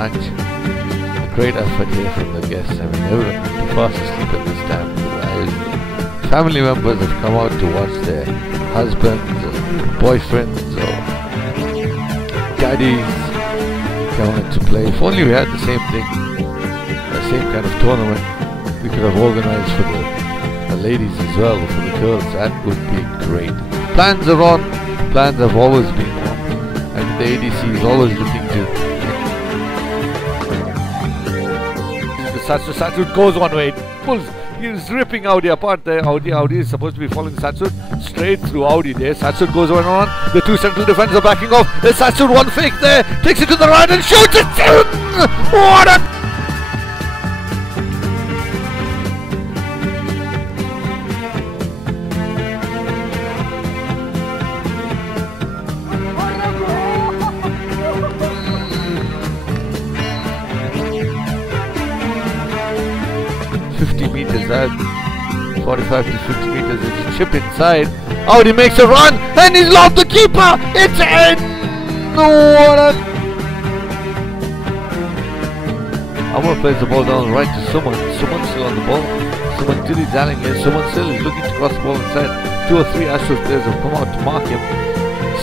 match. A great effort here from the guests. I mean, everyone too fast asleep at this time. Family members have come out to watch their husbands or boyfriends or daddies come out to play. If only we had the same thing, the same kind of tournament we could have organized for the ladies as well, for the girls. That would be great. Plans are on. Plans have always been on. And the ADC is always looking to. Satsud goes one way, pulls. He's ripping Audi apart there. Audi is supposed to be following Satsud straight through Audi there. Satsud goes on. The two central defenders are backing off. There's Satsud one fake there. Takes it to the right and shoots it. What a... 50 meters out, 45 to 50 meters, it's a chip inside. Audi makes a run and he's lost the keeper. It's in. What a... Amar plays the ball down right to Suman. Suman still on the ball. Suman dilly-dallying here. Suman still is looking to cross the ball inside. 2 or 3 Astros players have come out to mark him.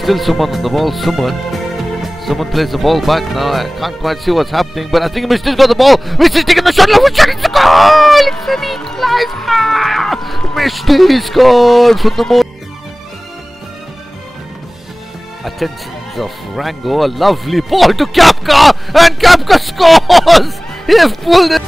Still Suman on the ball. Suman plays the ball back now. I can't quite see what's happening, but I think Misty's got the ball. Misty's taking the shot. Left shot. It's a goal. It's an equalizer. Misty scored from the most. Attentions of Rango. A lovely ball to Kapka, and Kapka scores. He has pulled it.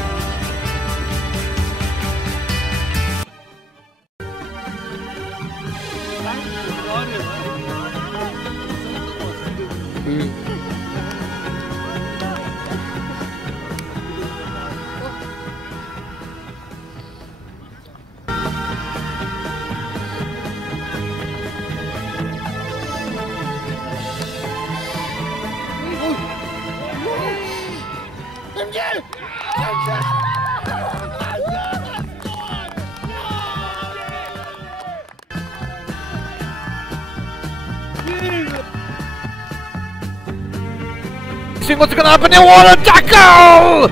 See what's gonna happen here. What a tackle!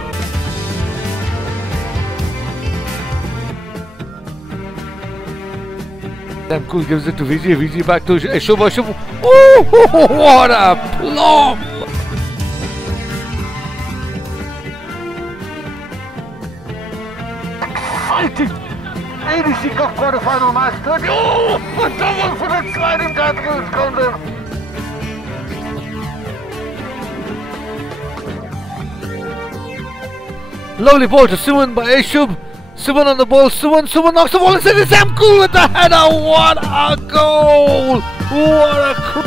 Damn cool, gives it to VG. VG back to Shubha. Oh, what a plum! Fighting! ADC Cup quarterfinal match 30. Oh, a double for that sliding tackle is counter. Lovely ball to Suman by Ashub. Suman on the ball. Suman knocks the ball inside. It's Sam Cool with the header. What a goal! What a cool.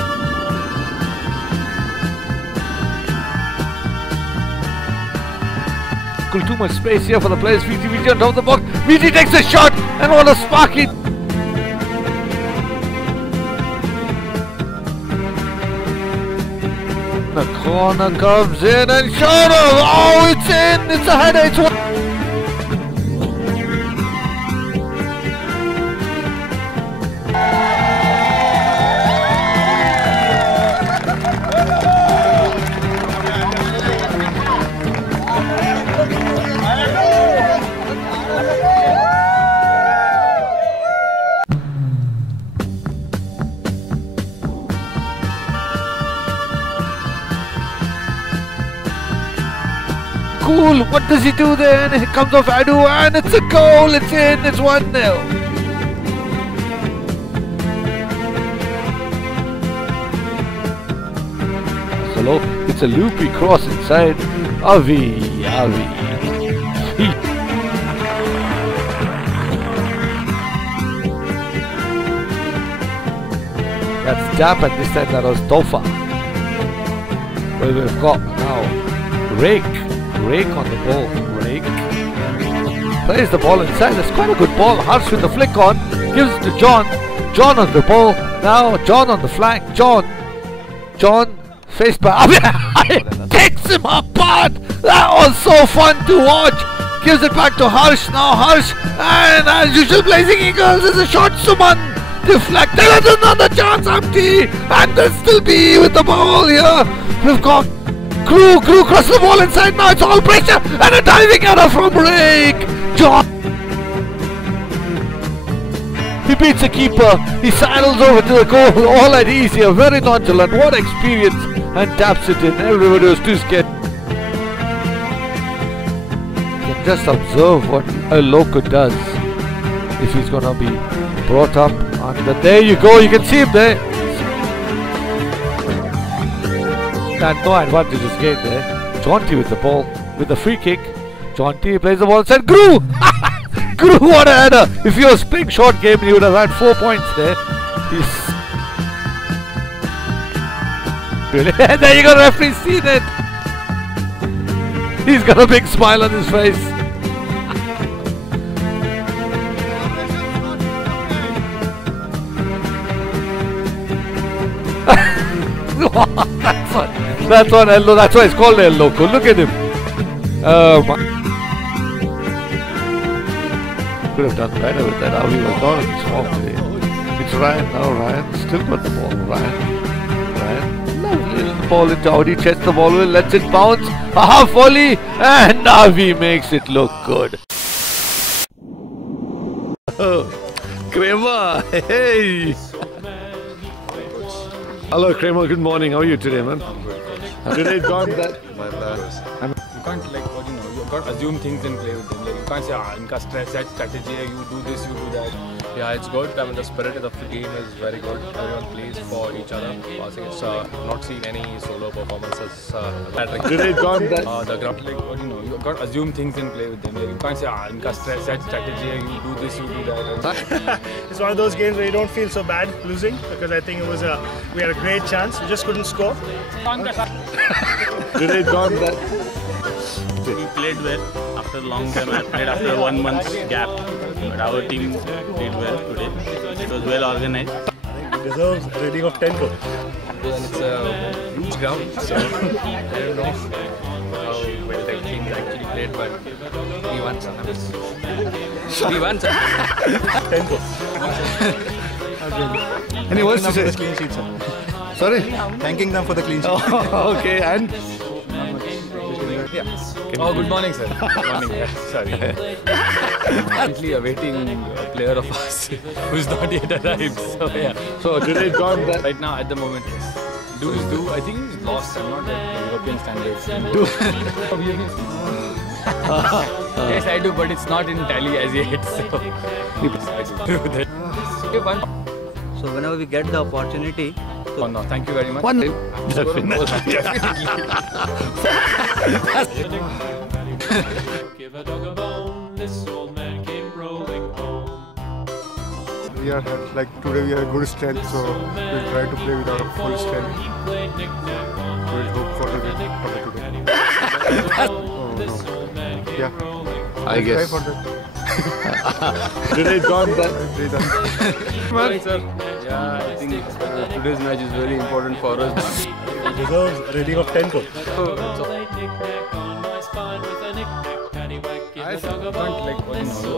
Too much space here for the players. VG on top of the box. VG takes a shot, and what a sparky. The corner comes in and shot. Oh, it's in. It's a header. It's one. Cool, what does he do then? It comes off Adu and it's a goal, it's in, it's 1-0. Hello, it's a loopy cross inside. Avi. That's Dap, and this time that was Tofa. Well, we've got now Rake on the ball. Rake plays the ball inside. That's quite a good ball. Harsh with the flick on, gives it to John. John on the ball. Now John on the flank. John faced by takes him apart. That was so fun to watch. Gives it back to Harsh. Now Harsh, and as usual, Blazing Eagles is a shot. Suman deflected. There's another chance empty, and there'll still be with the ball here. We've got Crew crosses the ball inside. Now it's all pressure and a diving error from Rick. John. He beats the keeper. He sidles over to the goal. All that easier. Very nonchalant. What experience. And taps it in. Everybody was too scared. You can just observe what a loco does if he's gonna be brought up. And there you go. You can see him there. And no advantages gained there. Jaunty with the ball, with the free kick. Jaunty plays the ball inside. Gru! Gru, what a header! If he was playing short game, he would have had 4 points there. Really? There you go, referee, seen it! He's got a big smile on his face. That's one yellow. That's why it's called a loco. Look at him. Could have done better with that. How he was not in his form today. It's Ryan now. Ryan still got the ball. Ryan. Lovely little ball into Audi. Checks the ball. Lets it bounce. Aha, volley. And now he makes it look good. Kramer. Hey. Hello Kramer, good morning. How are you today, man? Today gone that. You can't you can't assume things and play with them. Like you can't say, inka stress, that strategy, you do this, you do that. Yeah, it's good. I mean, the spirit of the game is very good. Everyone plays for each other. I think it's not seen any solo performances. Today gone that. The ground, you can't assume things and play with them. Like you can't say, inka stress, that strategy, you do this, you do that. It's one of those games where you don't feel so bad losing, because I think it was we had a great chance, we just couldn't score. Today gone that. We played well after a long time. I played after 1 month's gap, but our team did well today. It was well organized. It deserves a rating of 10 goals. It's a huge ground, so I don't know how well the team actually played, but we won some. We won some. 10 goals. Any words to say? For the clean sheet, sir. Sorry? Thanking them for the clean sheet. Oh, okay, and? Yeah. Oh, good morning, sir. Good morning. Yeah, sorry. Currently awaiting a player of ours who's not yet arrived. So yeah. So today gone that. Right now, at the moment, yes. Do is do. I think he's lost. I'm not at European standards. Do. Yes, I do, but it's not in tally as yet. So I do that. Okay, one. So whenever we get the opportunity, Oh, no, thank you very much. One. Give a dog a bone, this old man came rolling home. We are like today we have good strength, so we'll try to play with our full strength. We'll hope for the win for the today. Oh no. Yeah. I guess. Try for that. Today gone that. Morning, sir. Yeah, I think today's match is very important for us. It deserves a rating of 10 goals. You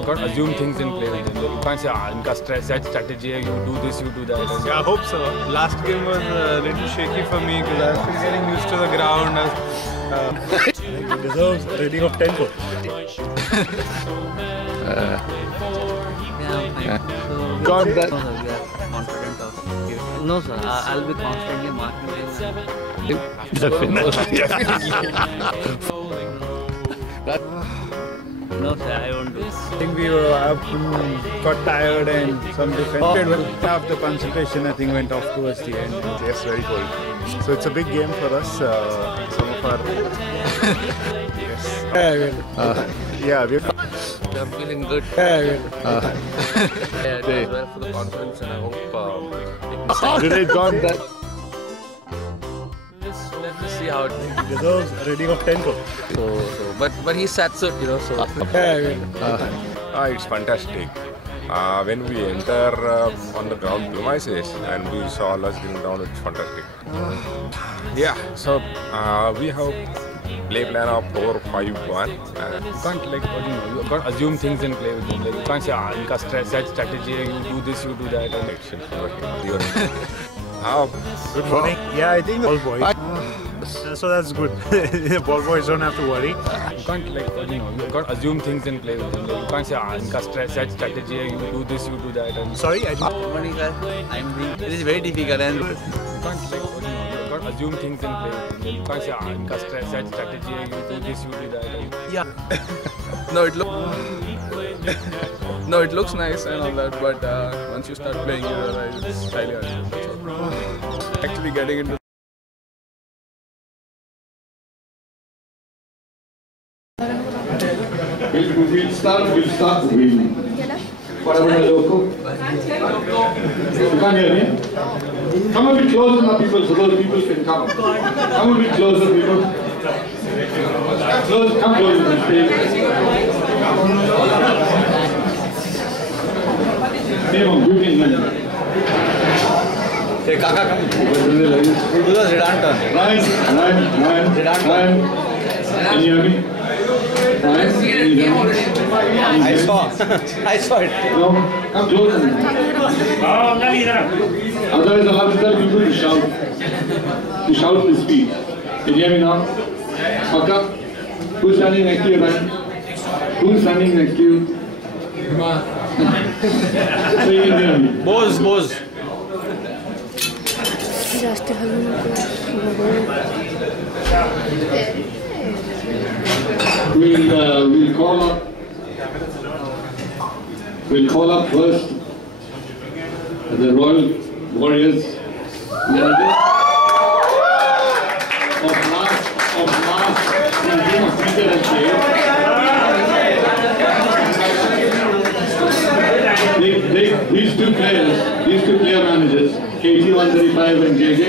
can't assume things and play with them. You can't say, inka stress, that strategy, you do this, you do that. Yeah, I hope so. Last game was a little shaky for me because I'm still getting used to the ground. It deserves a rating of 10 goals. yeah, so Gone that. no, sir, we are confident of it. No, sir, I'll be constantly marking them. No, sir, I won't do. I think we got tired and some defense. Well, half the concentration I think went off towards the end. Yes, very cold. So it's a big game for us. Some of our yeah, we're I'm feeling good. Today It was well for the conference, and I hope Today gone that. let's see how it goes. It deserves a rating of 10 goals. But he sat so, so. It's fantastic. When we enter on the ground premises and we saw us getting down, it's fantastic. Yeah, so we have play plan of 4-5-1. You can't you can't assume things and play with them. Like you can't say, inka stress, that strategy, you do this, you do that. Good Good morning. Yeah, I think all boys. So that's good. Ball boys don't have to worry. You can't you can't assume things and play with them. Like, you can't say set strategy, you do this, you do that. And Sorry, I didn't. Good morning, sir. It is very difficult and you can't assume things and play with them. You can't say set strategy, you do this, you do that. And yeah. No, it looks nice and all that, but once you start playing, you realize it's highly unrealistic. Actually getting into We'll start with whatever local. You can't hear me? Come a bit closer now, people, so those people can come. Come a bit closer, people. Come closer to the stage. Name of good England. Hey, Kaka, come. We'll do the Zidane turn. Ryan. Can you hear me? Ryan, can you hear me? I saw it. No, come closer. Otherwise, I'll have to tell people to shout. To shout the speed. Can you hear me now? Paka? Who's standing next to you, Ryan? Who's standing next to you? So you can hear me. Bose. We'll call up first the Royal Warriors managers of last season of TZLC8. These two player managers, KT135 and JJ.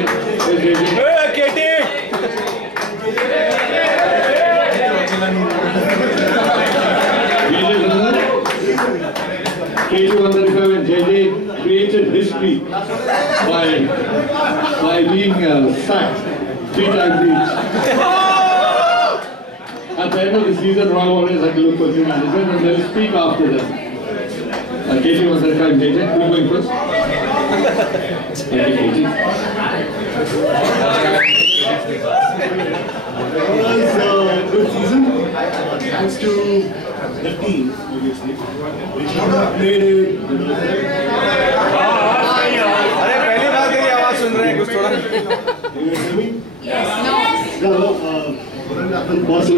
Hey, JJ. Hey, KT! KT135 and JJ created history by being sacked 3 times each. At the end of the season, Royal Warriors had to look for new managers and they'll speak after them. KT135 and JJ, who are going first? Okay, KT. It was a good season, thanks to the team, obviously. We played it. अरे पहली बार तेरी आवाज सुन रहे हैं कुछ थोड़ा. Yes. No.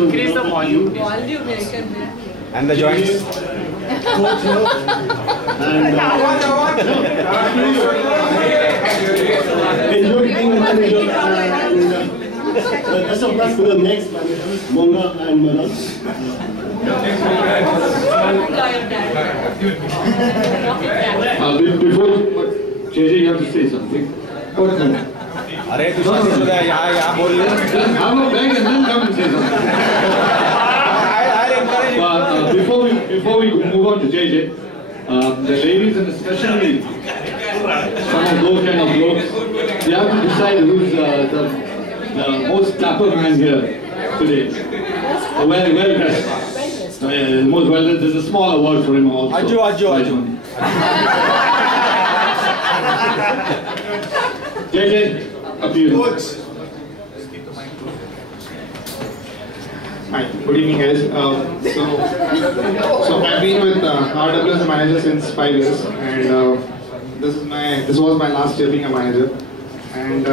Increase the volume. And the joints. Coach here. And enjoyed being a manager. Best of luck to the next managers, Monga and Manan. Before JJ, you have to say something. अरे तू यहाँ बोल ले. Have a bag and then come and say something. But before we move on to JJ, the ladies and especially some of those kind of blokes, you have to decide who's the most dapper man here today. Well dressed. Most well dressed. There's a small award for him also. Aju. JJ, up to you. Hi, good evening guys. So I've been with RW as a manager since 5 years, and this was my last year being a manager. And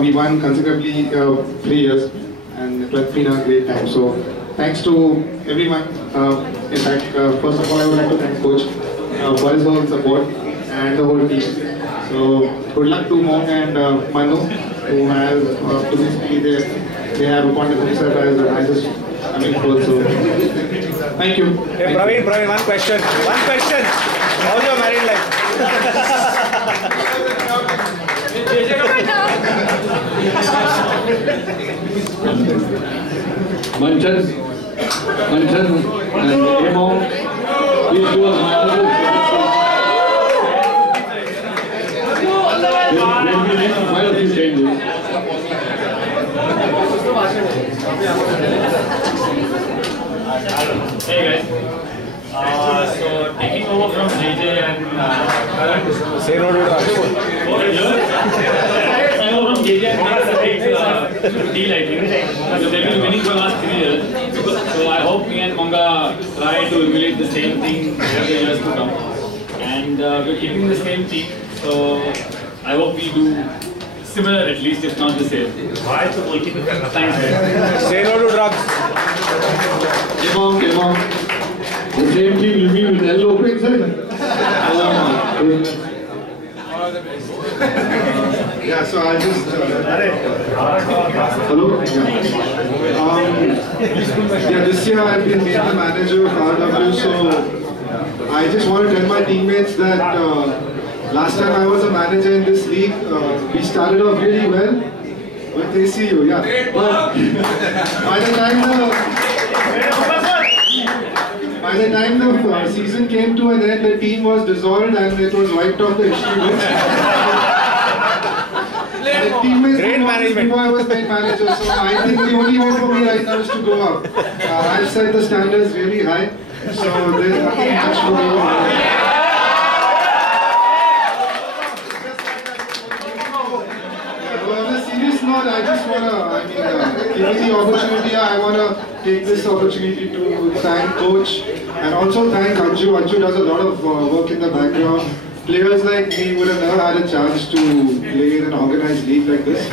we won consecutively 3 years, and it has been a great time. So thanks to everyone. In fact, first of all, I would like to thank Coach for his whole support and the whole team. So good luck to Mong and Manu, who has basically they have appointed themselves as the nicest coach. So thank you. Hey, Praveen, one question. How's your married life? Manchan and Emo, these two are managers. They'll be making quite a few changes. Hey guys. So taking over from JJ and say no to taking over from JJ and deal, I think. So they've been winning for the last 3 years. So I hope me and Monga try to emulate the same thing in the years to come. And we're keeping the same team. So I hope we do similar, at least, if not the same. Thanks, man. Say no to drugs. Come on. The same team you mean with L opening, sir? Yeah, so I just... hello? Yeah, this year I've been made the manager of RW, so I just want to tell my teammates that last time I was a manager in this league, we started off really well with ACU, yeah. But by the time the season came to an end, the team was dissolved and it was wiped off the history books. The teammates Great management. before I was made manager, so I think the only way for me right now is to go up. I've set the standards really high, so there's nothing much for me. On a serious note, I just want to, give me the opportunity. I want to take this opportunity to thank Coach and also thank Anju. Anju does a lot of work in the background. Players like me would have never had a chance to play in an organized league like this.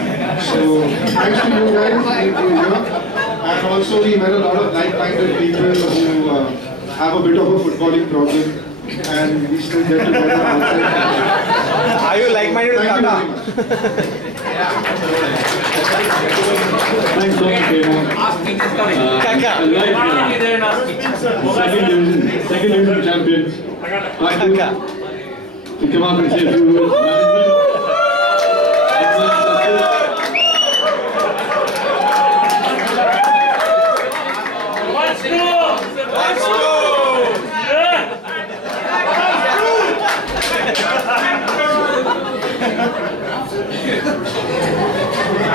So thanks to you guys, thank you here. And also we met a lot of like-minded people who have a bit of a footballing problem. And we still get together outside. Are you like-minded with Kaka? Thanks so much, second division champions. To come up and say a few words.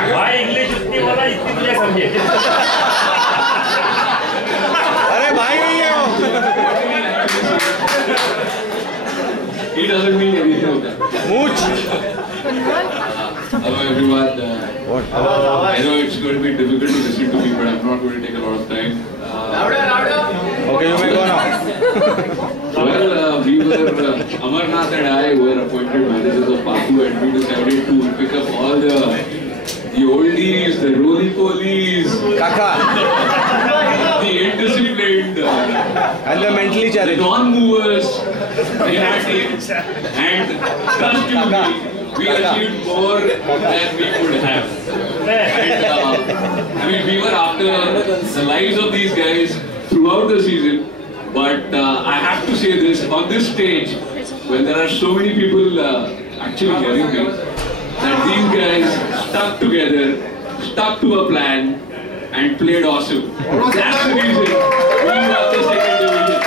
Why English इतनी बोला इतनी मुझे समझे? अरे भाई नहीं है वो. He doesn't mean anything. Mooch. Hello everyone. I know it's going to be difficult to listen to me, but I'm not going to take a lot of time. Okay, you may go now. Well, we were, Amarnath and I were appointed managers of Paku, and we decided to pick up all the oldies, the roly-polies, Kaka. the indisciplined, And the mentally the challenged. non-movers in our team, and trust you me, we achieved more than we could have. And we were after the lives of these guys throughout the season, but I have to say this on this stage, when there are so many people actually hearing me, that these guys stuck together, stuck to a plan, and played awesome. That's the reason we got the second division.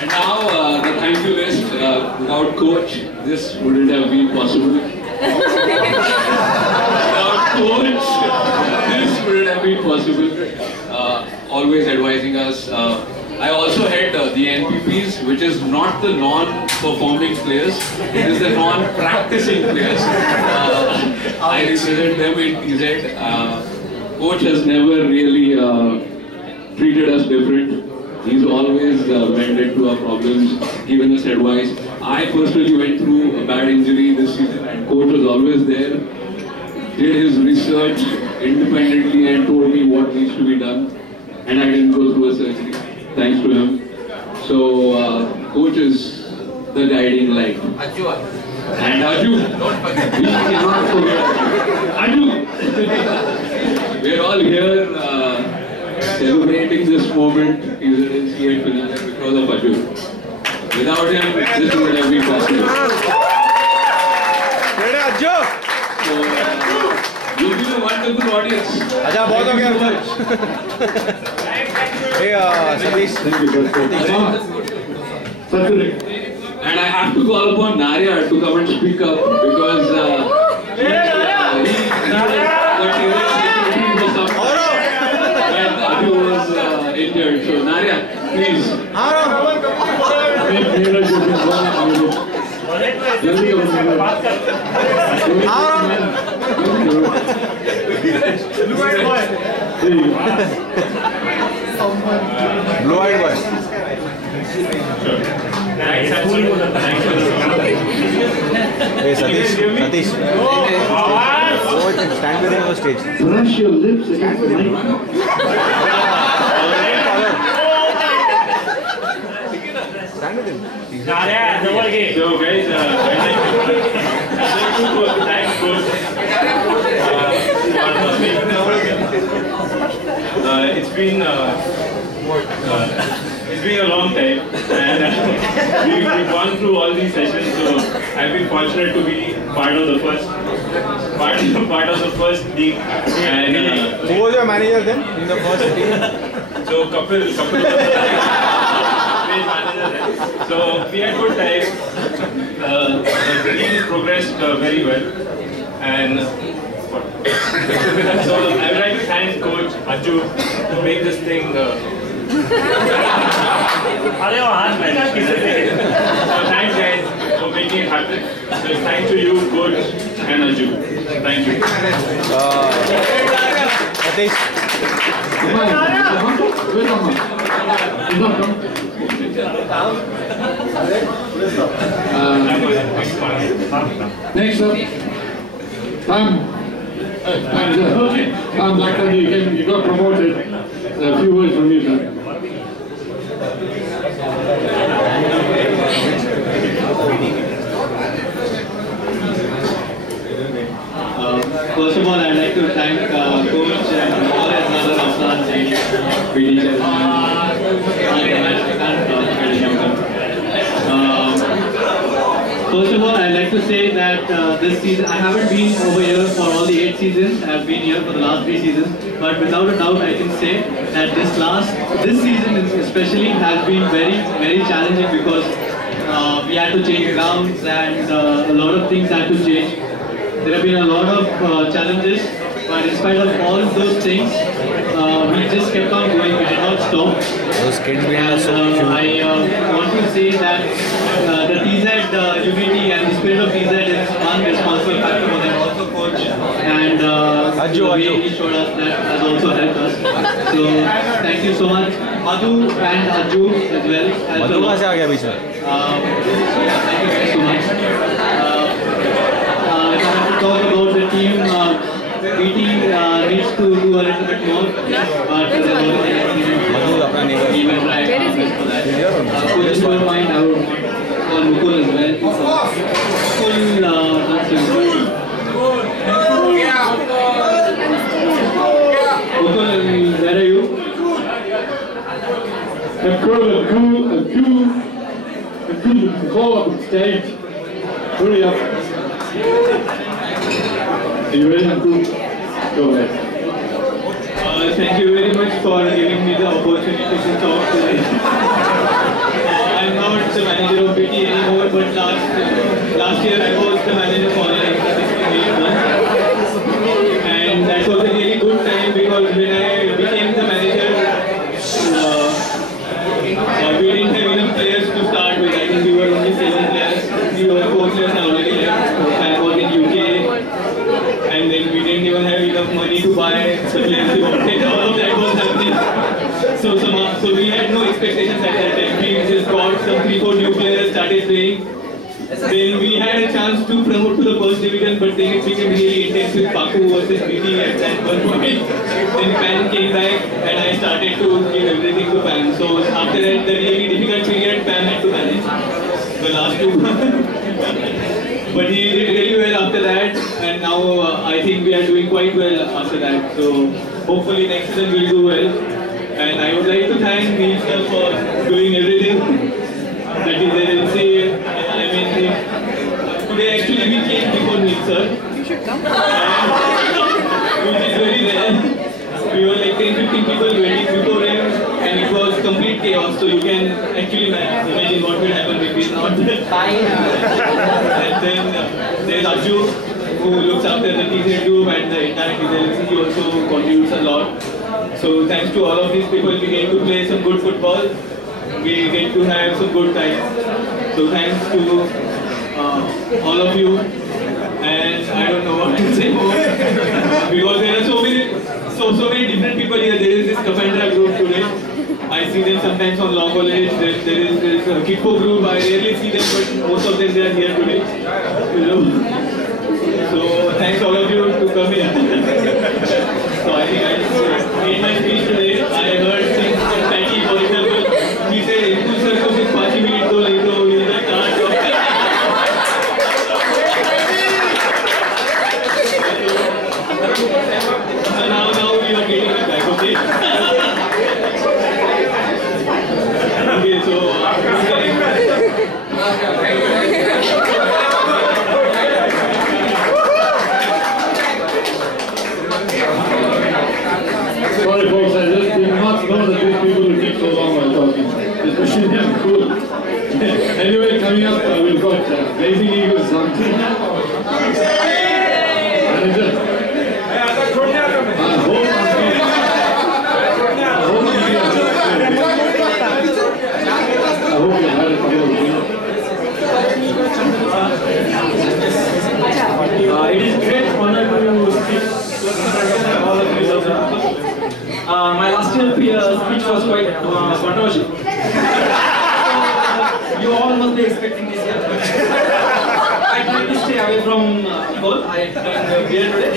And now the thank you list. Without Coach, this wouldn't have been possible. Without Coach, this wouldn't have been possible. Always advising us. I also head the NPPs, which is not the non-performing players, it is the non-practicing players. I represent them in TZ. Coach has never really treated us different. He's always mended to our problems, given us advice. I personally went through a bad injury this season, and Coach was always there, did his research independently and told me what needs to be done, and I didn't go through a surgery. Thanks to him. So, Coach is the guiding light. And Aju, we cannot forget. Aju! We're all here celebrating this moment, TZLC8 finale, because of Aju. Without him, this would have been possible. Aju! So, you've been a wonderful audience. Acha, बहुत हो गया. Hey, Satish. And I have to call upon Narya to come and speak up because when Aju was injured. So Narya, please. जल्दी करो Blue-eyed boy. Hey Satish. Stand with him on stage. Brush your lips against the mic. Stand with him. So guys, thanks coach. It's been a long time, and we've gone through all these sessions. So I've been fortunate to be part of the first league. And who was your manager then in the first team? So Kapil was the manager. So we had good time. The team progressed very well, and so I would like to thank Coach Aju to make this thing. So thanks guys for making it happen. So thanks to you, Coach and Aju. Thank you. Satish. Next up, Pam, Black you got promoted. A few words from you, sir. First of all, I'd like to thank Coach and all his other officers and PD First of all, I'd like to say that this season, I haven't been over here for all the 8 seasons. I've been here for the last 3 seasons. But without a doubt, I can say that this season especially has been very, very challenging because we had to change grounds and a lot of things had to change. There have been a lot of challenges, but in spite of all those things, we just kept on going. We did not stop. Those kids behind us so cute. I want to say that the TZ unity and the spirit of TZ is one responsible factor for them. Also, Coach and the way he showed us that has also helped us. So thank you so much, Madhu and Aju as well. Madhu कहाँ से आ गया बीच में? Thank you so much. If I have to talk about the team, BT needs to do a little bit more, but there's a lot of experience. He will try for that. Coach don't mind, I would call Mukul as well. Mukul, where are you? Call up on stage. Hurry up. Are you ready? Go ahead. Thank you very much for giving me the opportunity to talk today. I'm not the manager of BT anymore, but last year I was the manager for like 16 months. And that was a really good time because when I became the manager, we didn't have enough players to start with. I think we were only 7 players. We were 4 players already left. I was in UK. And then we didn't even have enough money to buy the players we wanted. All of that was happening. So we had no expectations at that time. We just got some 3-4 new players, started playing. Then we had a chance to promote to the first division, but then it became really intense with Paku versus BT at that one point. Then Pan came back and I started to give everything to Pan. So after that, the really difficult period, Pan had to manage the last 2 months. But he did really well after that, and now I think we are doing quite well after that. So hopefully next season we'll do well. And I would like to thank Neil sir for doing everything. That is TZLC. I mean, today actually we came before Neil sir. You should come. Which is very rare. We were like 10-15 people waiting before him, and it was complete chaos. So you can actually imagine what will happen if he's not there. And then there's Aju, who looks after the TZ group and the entire TZLC. He also contributes a lot. So thanks to all of these people, we get to play some good football. We get to have some good time. So thanks to all of you, and I don't know what to say more because there are so many different people here. There is this Kapendra group today. I see them sometimes on long holidays. There is a Kippo group. I rarely see them, but most of them they are here today. You know. So thanks all of you to come here. So I think I made my speech today. I heard things from Patty, for example. He said, "Indu sir ko sirf 5 minutes do lego." He's like, so now we are getting it back, okay? Okay, so sorry folks, I just did not know that these people will take so long while talking. Especially them, cool. Anyway, coming up, we've got Blazing Eagles something. Manager. It is great honor to speak to all of you. My last year speech was quite controversial. You all must be expecting this year. I tried to stay away from golf. I am here today.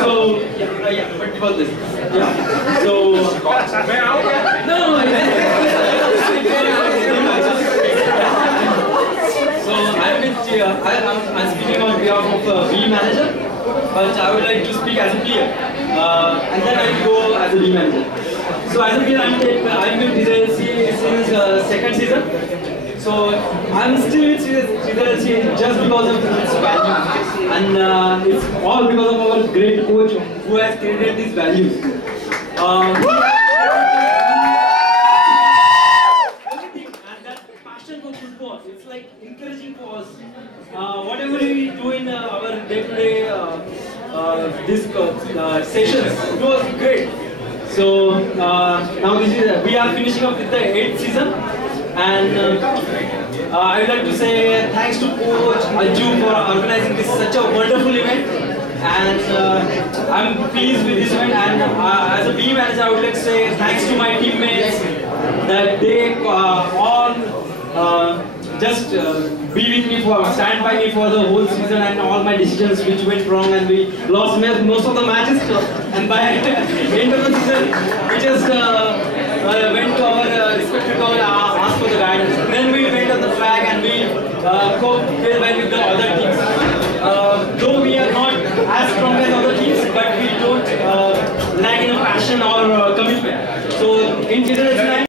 So yeah, but it was this. Yeah. So no. So I'm speaking on behalf of B manager, but I would like to speak as a player, and then I will go as a B manager. So as a player, I'm with TZLC since second season. So I'm still with TZLC just because of its value, and it's all because of our great coach who has created these values. It's like encouraging for us. Whatever we do in our day-to-day sessions, it was great. So now we are finishing up with the 8th season, and I would like to say thanks to Coach Aju for organizing this such a wonderful event. And I'm pleased with this event. And as a B manager, I would like to say thanks to my teammates that they all just be with me stand by me for the whole season and all my decisions which went wrong, and we lost most of the matches. And by the end of the season, we just went to our respective club and asked for the guidance. Then we went on the flag and we coped well with the other teams. Though we are not as strong as other teams, but we don't lack in passion or commitment. So in TZLC8,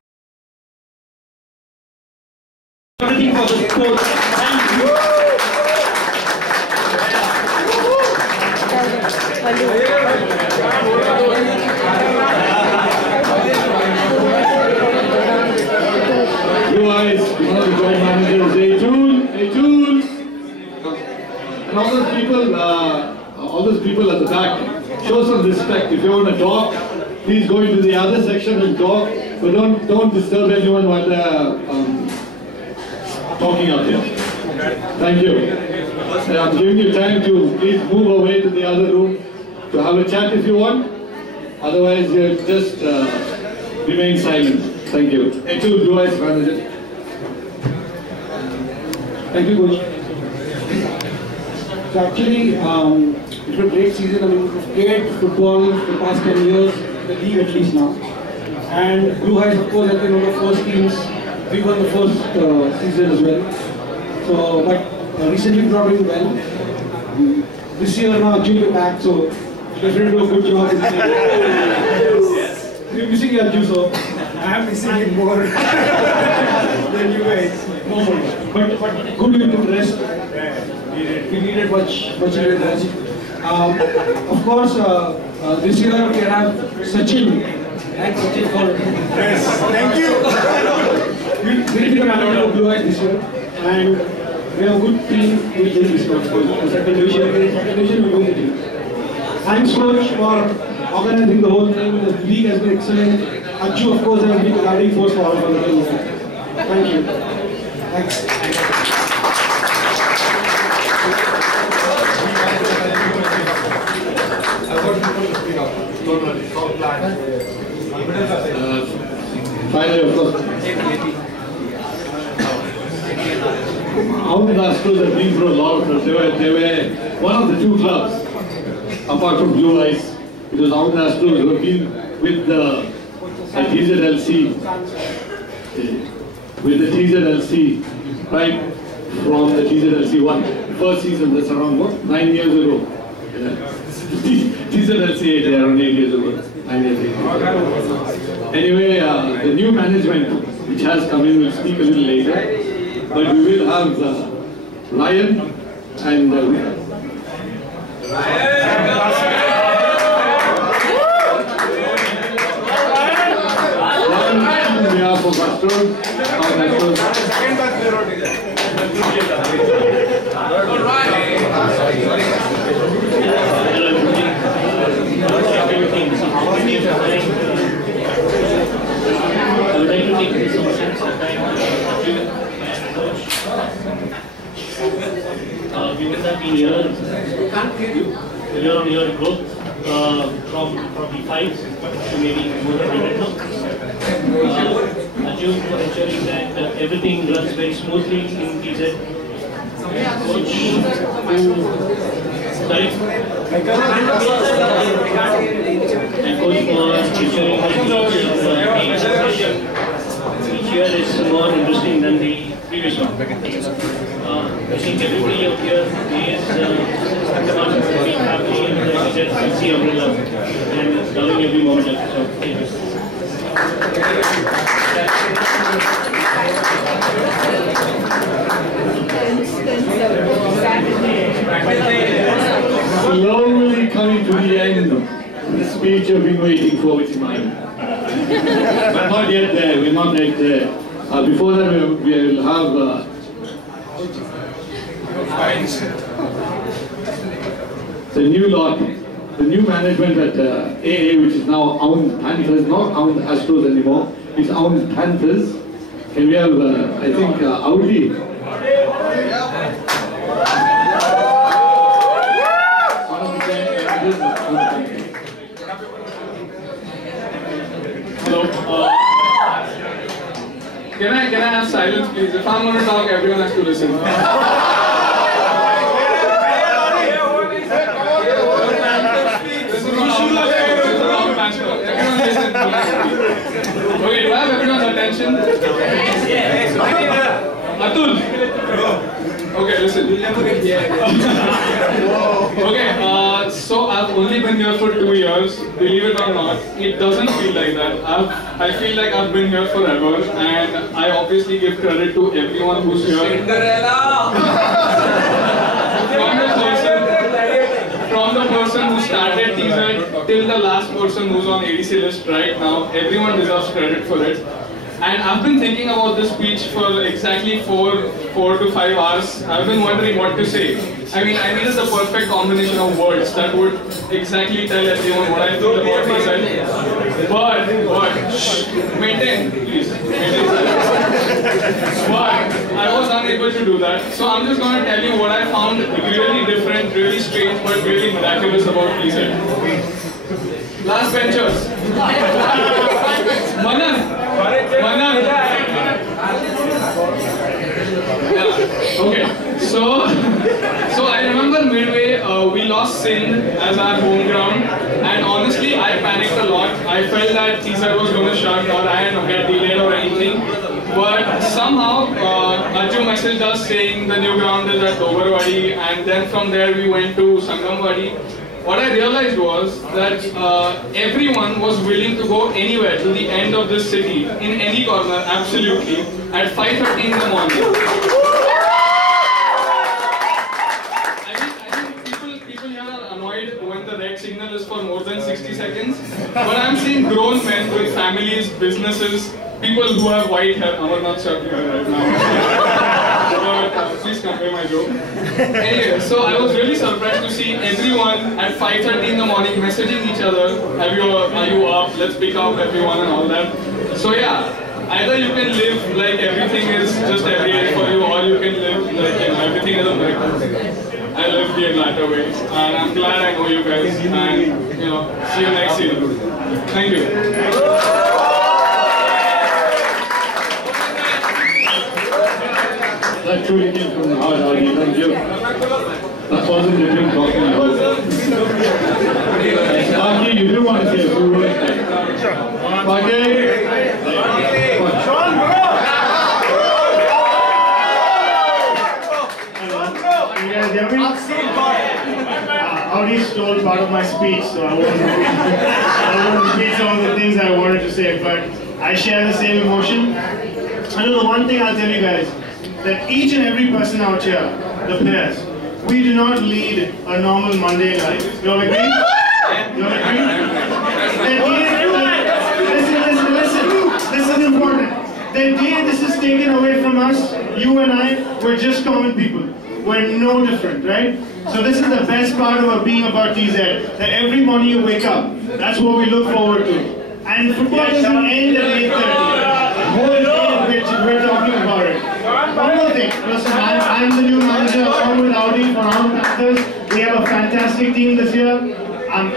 everything for the sports. Thank you. You guys, one of the joint managers, Atul. And all those people at the back, show some respect. If you want to talk, please go into the other section and talk, but don't disturb anyone while they're talking out here. Thank you. I'm giving you time to please move away to the other room to have a chat if you want. Otherwise, you just remain silent. Thank you. Atul, Blue Eyes Manager. Thank you, Coach. So actually, it was a great season. I mean, we've played football for the past 10 years, the league at least now. And Blue Eyes, of course, has been one of the first teams. We won the first season as well. So, but recently we are doing well. This year now Arjun is back, so definitely do a good job. We're missing Arjun, so I'm missing him more than you guys. No more. But good we could rest. We needed much needed rest. Of course, this year we have Sachin. Thanks Sachin for thank you. We did a manager of Blue Eyes this year, and we have a good team with this responsibility. Second division we win the team. Thanks Coach for organizing the whole thing. The league has been excellent. Aju of course has been the guiding force for all of us. Thank you. Thanks. Finally, of course. Auckland Astros have been through a lot of clubs. They were one of the two clubs, apart from Blue Eyes. It was Auckland Astros who have been with the TZLC, right from the TZLC1. First season, that's around what? 9 years ago. TZLC8, they are around 8 years ago. 9 years ago. Anyway, the new management which has come in will speak a little later. But we will have Ryan and on behalf of Astros, Women have been here year-on-year growth from probably 5 to maybe more than 100 now. Arjun for ensuring that everything runs very smoothly in TZ. Coach and coach for ensuring that each year is more interesting than the previous one. I think everybody out here is being happy in the TZLC umbrella and loving every moment of it. So, thank you. Slowly coming to the end of the speech I've been waiting for, which is mine. But not yet there, we're not yet there. Before that, we will have the new lot, the new management at AA, which is now Auckland Panthers, not Auckland Astros anymore, it's Auckland Panthers. Can we have, I think, Audi? Hello. Can I have silence, please? If I'm going to talk, everyone has to listen. Okay, do I have everyone's attention? Yes. Atul. Okay, listen. Okay, so I've only been here for 2 years. Believe it or not, it doesn't feel like that. I feel like I've been here forever, and I obviously give credit to everyone who's here. From the person who started TZ till the last person who's on ADC list right now, everyone deserves credit for it. And I've been thinking about this speech for exactly 4 to 5 hours. I've been wondering what to say. I mean, I needed the perfect combination of words that would exactly tell everyone what I feel about TZ. But, shh, maintain, please. Maintain. But I was unable to do that. So I'm just going to tell you what I found really different, really strange, but really miraculous about TZ. Last benchers. Manan. Yeah. Okay. So I remember midway we lost Sindh as our home ground, and honestly I panicked a lot. I felt that TZ was going to shut or I get delayed or anything. But somehow Arjun messaged us saying the new ground is at Dobarwadi, and then from there we went to Sangamwadi. What I realized was that everyone was willing to go anywhere to the end of this city, in any corner, absolutely, at 5:30 in the morning. I think people here are annoyed when the red signal is for more than 60 seconds. But I'm seeing grown men with families, businesses, people who have white hair. I'm not sure right now. Please compare my joke. Anyway, so I was really surprised to see everyone at 5:30 in the morning messaging each other. Are you up? Let's pick up everyone and all that. So yeah, either you can live like everything is just every day for you, or you can live like everything is a miracle. I live the Atlanta way, and I'm glad I know you guys. And see you next year. Thank you. That truly came from the heart, Audi. Thank you. That wasn't the drink talking about. Sparky, you do want to say a few words? Sure. Sparky! Sean, bro! You guys hear me? Audi stole part of my speech, so I won't repeat some of the things I wanted to say, but I share the same emotion. I know the one thing I'll tell you guys, that each and every person out here, the players, we do not lead a normal Monday life. You all agree? You all agree? Listen, this is important. The day this is taken away from us, you and I, we're just common people. We're no different, right? So this is the best part of being about TZ, that every morning you wake up, that's what we look forward to. And football doesn't end at 8:30. Whole day we're talking about it. One more thing, listen, I'm the new manager along with Audi for Round Panthers. We have a fantastic team this year. I'm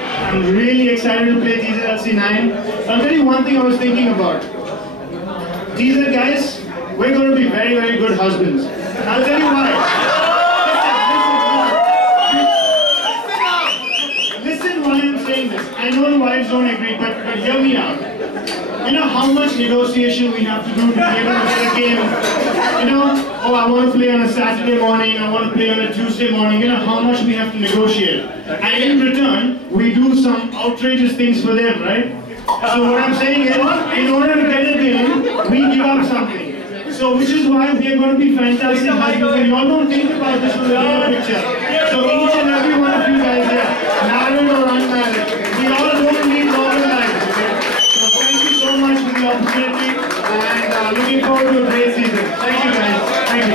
really excited to play TZLC8. I'll tell you one thing I was thinking about. TZ guys, we're going to be very, very good husbands. And I'll tell you why. Listen while I'm saying this. I know the wives don't agree, but hear me out. You know how much negotiation we have to do to be able to get a game. You know, oh, I want to play on a Saturday morning, I want to play on a Tuesday morning. You know how much we have to negotiate. And in return, we do some outrageous things for them, right? So what I'm saying is, in order to get a game, we give up something. So which is why we are going to be fantastic husbands. You all don't think about this from the bigger picture. So each and every one of you guys here, married or unmarried, we all don't need normal lives. So thank you so much for the opportunity and looking forward to a great season. Thank you guys. Thank you.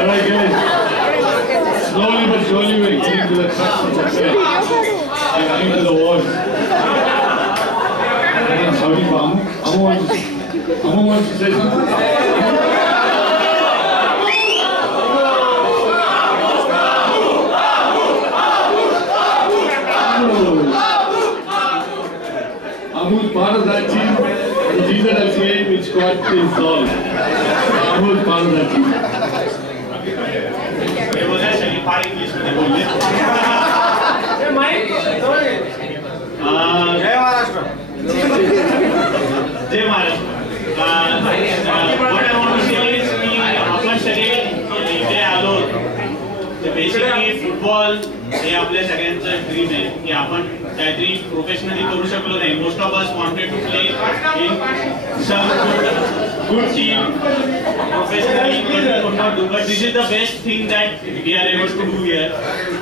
Alright guys, slowly but surely we're getting to the crux of the fair. We're running to the walls. And I'm shouting for Amu wants to say something. Amu's part of that team, the TZLC8 which got installed. Amu's part of that team. Jai Maharashtra. Jai Maharashtra. What I want to say is आपण सगळे इथे आलो. Basically football हे आपल्या सगळ्यांचं dream आहे की आपण काहीतरी professionally करू शकलो नाही. Most of us wanted to play in some good team professionally could not do, but this is the best thing that we are able to do here.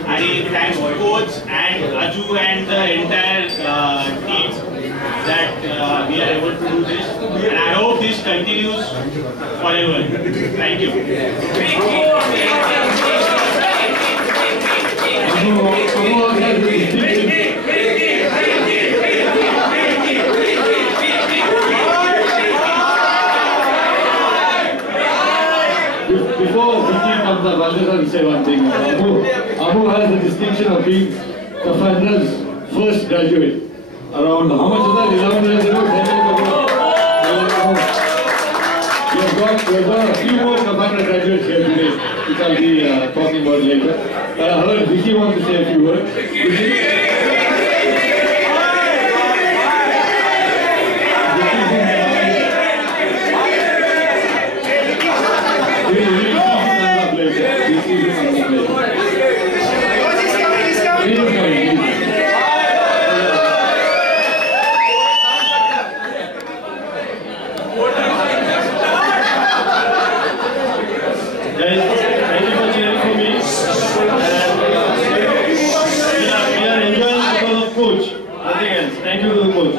And thanks to coach and Aju and the entire team that we are able to do this. And I hope this continues forever. Thank you. Before Vicky comes up, I'll just say one thing. Abu has the distinction of being the Federal's first graduate. Around how much is that? 11 years ago? 10 years ago? We've got a few more Commander graduates here today, which I'll be talking about later. I heard Vicky wants to say a few words. Thank you to the coach.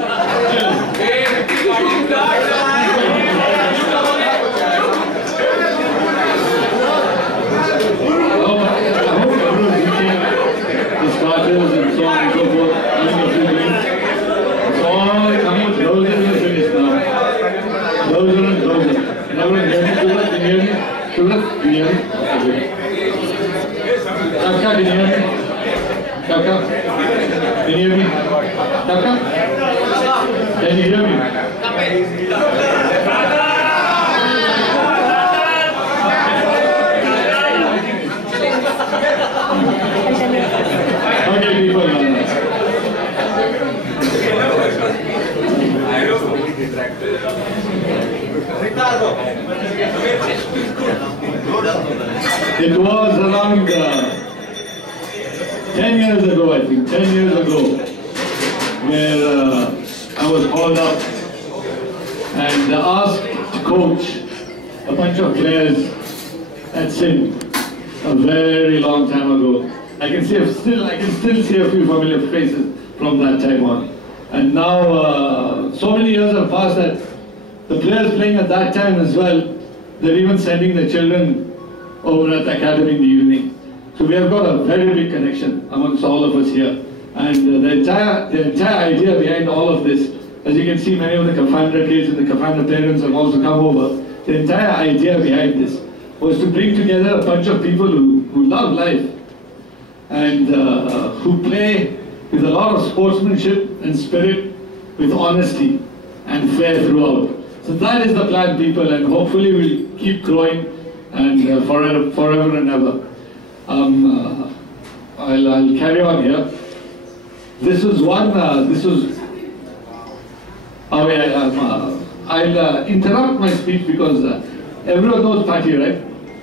Can you hear me? Okay, people. It was around 10 years ago, I think, 10 years ago, where I was called up and asked to coach a bunch of players at Sin a very long time ago. I can still see a few familiar faces from that time on. And now, so many years have passed that the players playing at that time as well, they're even sending their children over at the academy in the evening. So we have got a very big connection amongst all of us here. And the entire idea behind all of this, as you can see, many of the Kafandra kids and the Kafandra parents have also come over. The entire idea behind this was to bring together a bunch of people who love life and who play with a lot of sportsmanship and spirit, with honesty and fair throughout. So that is the plan, people, and hopefully we'll keep growing and forever and ever. I'll carry on here. This was one, I'll interrupt my speech because everyone knows Patty, right?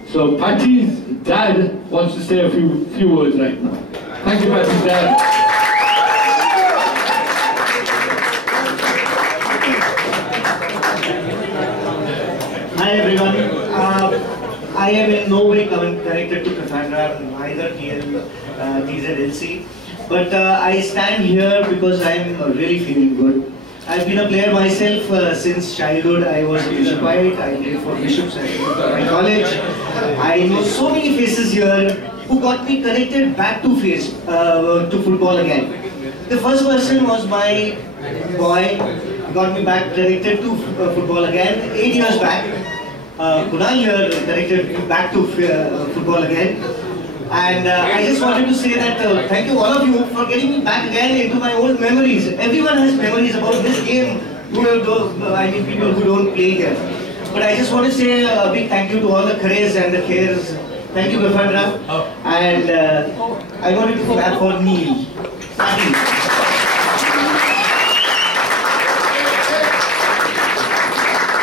So Patty's dad wants to say a few words right now. Thank you, Patty's dad. Hi everyone. I am in no way connected to Kafandra, neither TZLC. But I stand here because I am really feeling good. I've been a player myself since childhood. I was a Bishopite, I played for Bishops at my college. I know so many faces here who got me connected back to football again. The first person was my boy, got me back connected to football again 8 years back. Kunal here connected me back to football again. And I just wanted to say that thank you all of you for getting me back again into my old memories. Everyone has memories about this game, I mean people who don't play here. But I just want to say a big thank you to all the Khares and the Khares. Thank you, Kafandra. And I wanted to clap for Neil.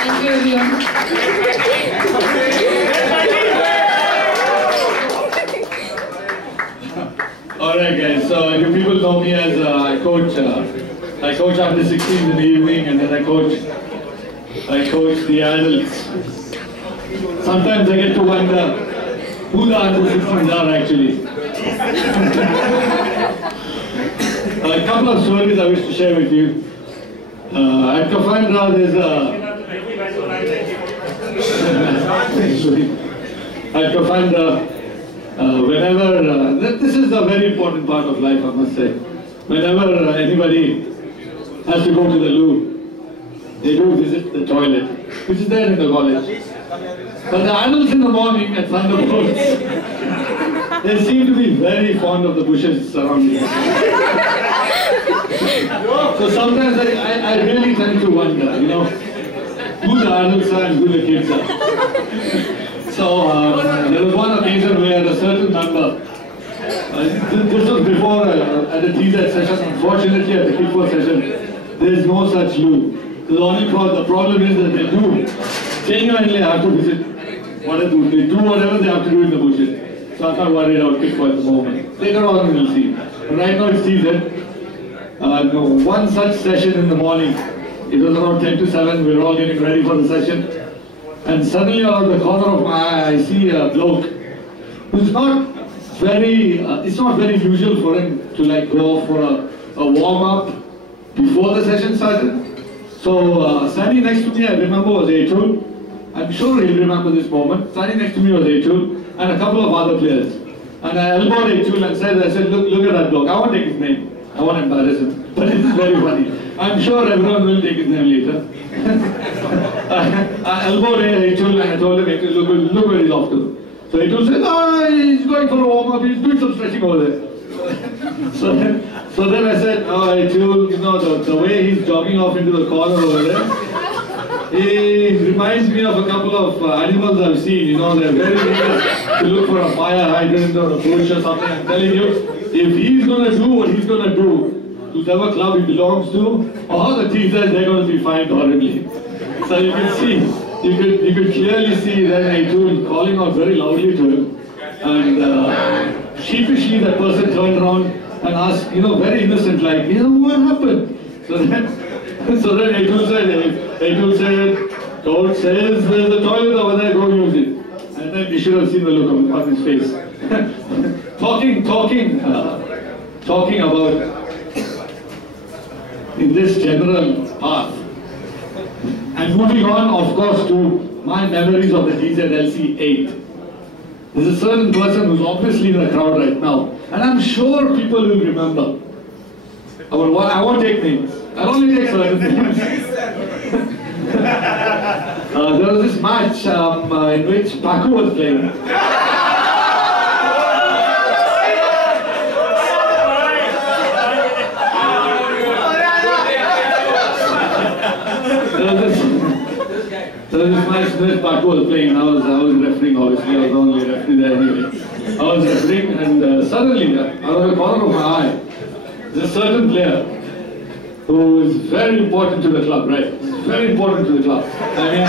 Thank you, everyone. Alright guys, so you people know me as I coach under 16s in the evening, and then I coach the adults. Sometimes I get to wonder who the under 16s are actually. A couple of stories I wish to share with you. At Kafandra there's at Kafandra, whenever, this is a very important part of life, I must say. Whenever anybody has to go to the loo, they do visit the toilet, which is there in the college. But the adults in the morning at Thunderbolts, they seem to be very fond of the bushes surrounding. So sometimes I really tend to wonder, you know, who the adults are and who the kids are. So there was one occasion where a certain member, this was before at the TZ session, unfortunately at the kickball session, there is no such loo. The problem is that they do genuinely have to visit, they do whatever they have to do in the bushes. So I'm not worried about kickball at the moment. Later on we'll see. But right now it's TZ. One such session in the morning, it was around 10 to 7, we were all getting ready for the session. And suddenly out of the corner of my eye, I see a bloke who's not very, it's not very usual for him to like go off for a warm-up before the session started. So standing next to me, I remember, was Atul. I'm sure he'll remember this moment. Standing next to me was Atul and a couple of other players. And I elbowed Atul and said, look at that bloke. I won't take his name. I won't embarrass him. But it is very funny. I'm sure everyone will take his name later. I elbowed Atul and I told him, look where he's off to. So Atul said, he's going for a warm-up, he's doing some stretching over there. So then I said, oh, you know, the way he's jogging off into the corner over there, he reminds me of a couple of animals I've seen. You know, they're very eager to look for a fire hydrant or a bush or something. I'm telling you, if he's going to do what he's going to do, to whatever club he belongs to, all the teams they're going to be fined horribly. So you can see, you could clearly see that Aitul calling out very loudly to him. And sheepishly that person turned around and asked, you know, very innocent, like, you know, what happened? So then Aitul said, God says there's a toilet over there, go use it. And then you should have seen the look on his face. talking about in this general path. And moving on, of course, to my memories of the TZLC8. There's a certain person who's obviously in the crowd right now, and I'm sure people will remember. I won't take names. I'll only take certain names. There was this match in which Paku was playing. There was this match in which Paku was playing, and I was refereeing, obviously. I was the only referee there anyway. I was refereeing, and suddenly, out of the corner of my eye, there's a certain player who is very important to the club, right? Very important to the club. I mean,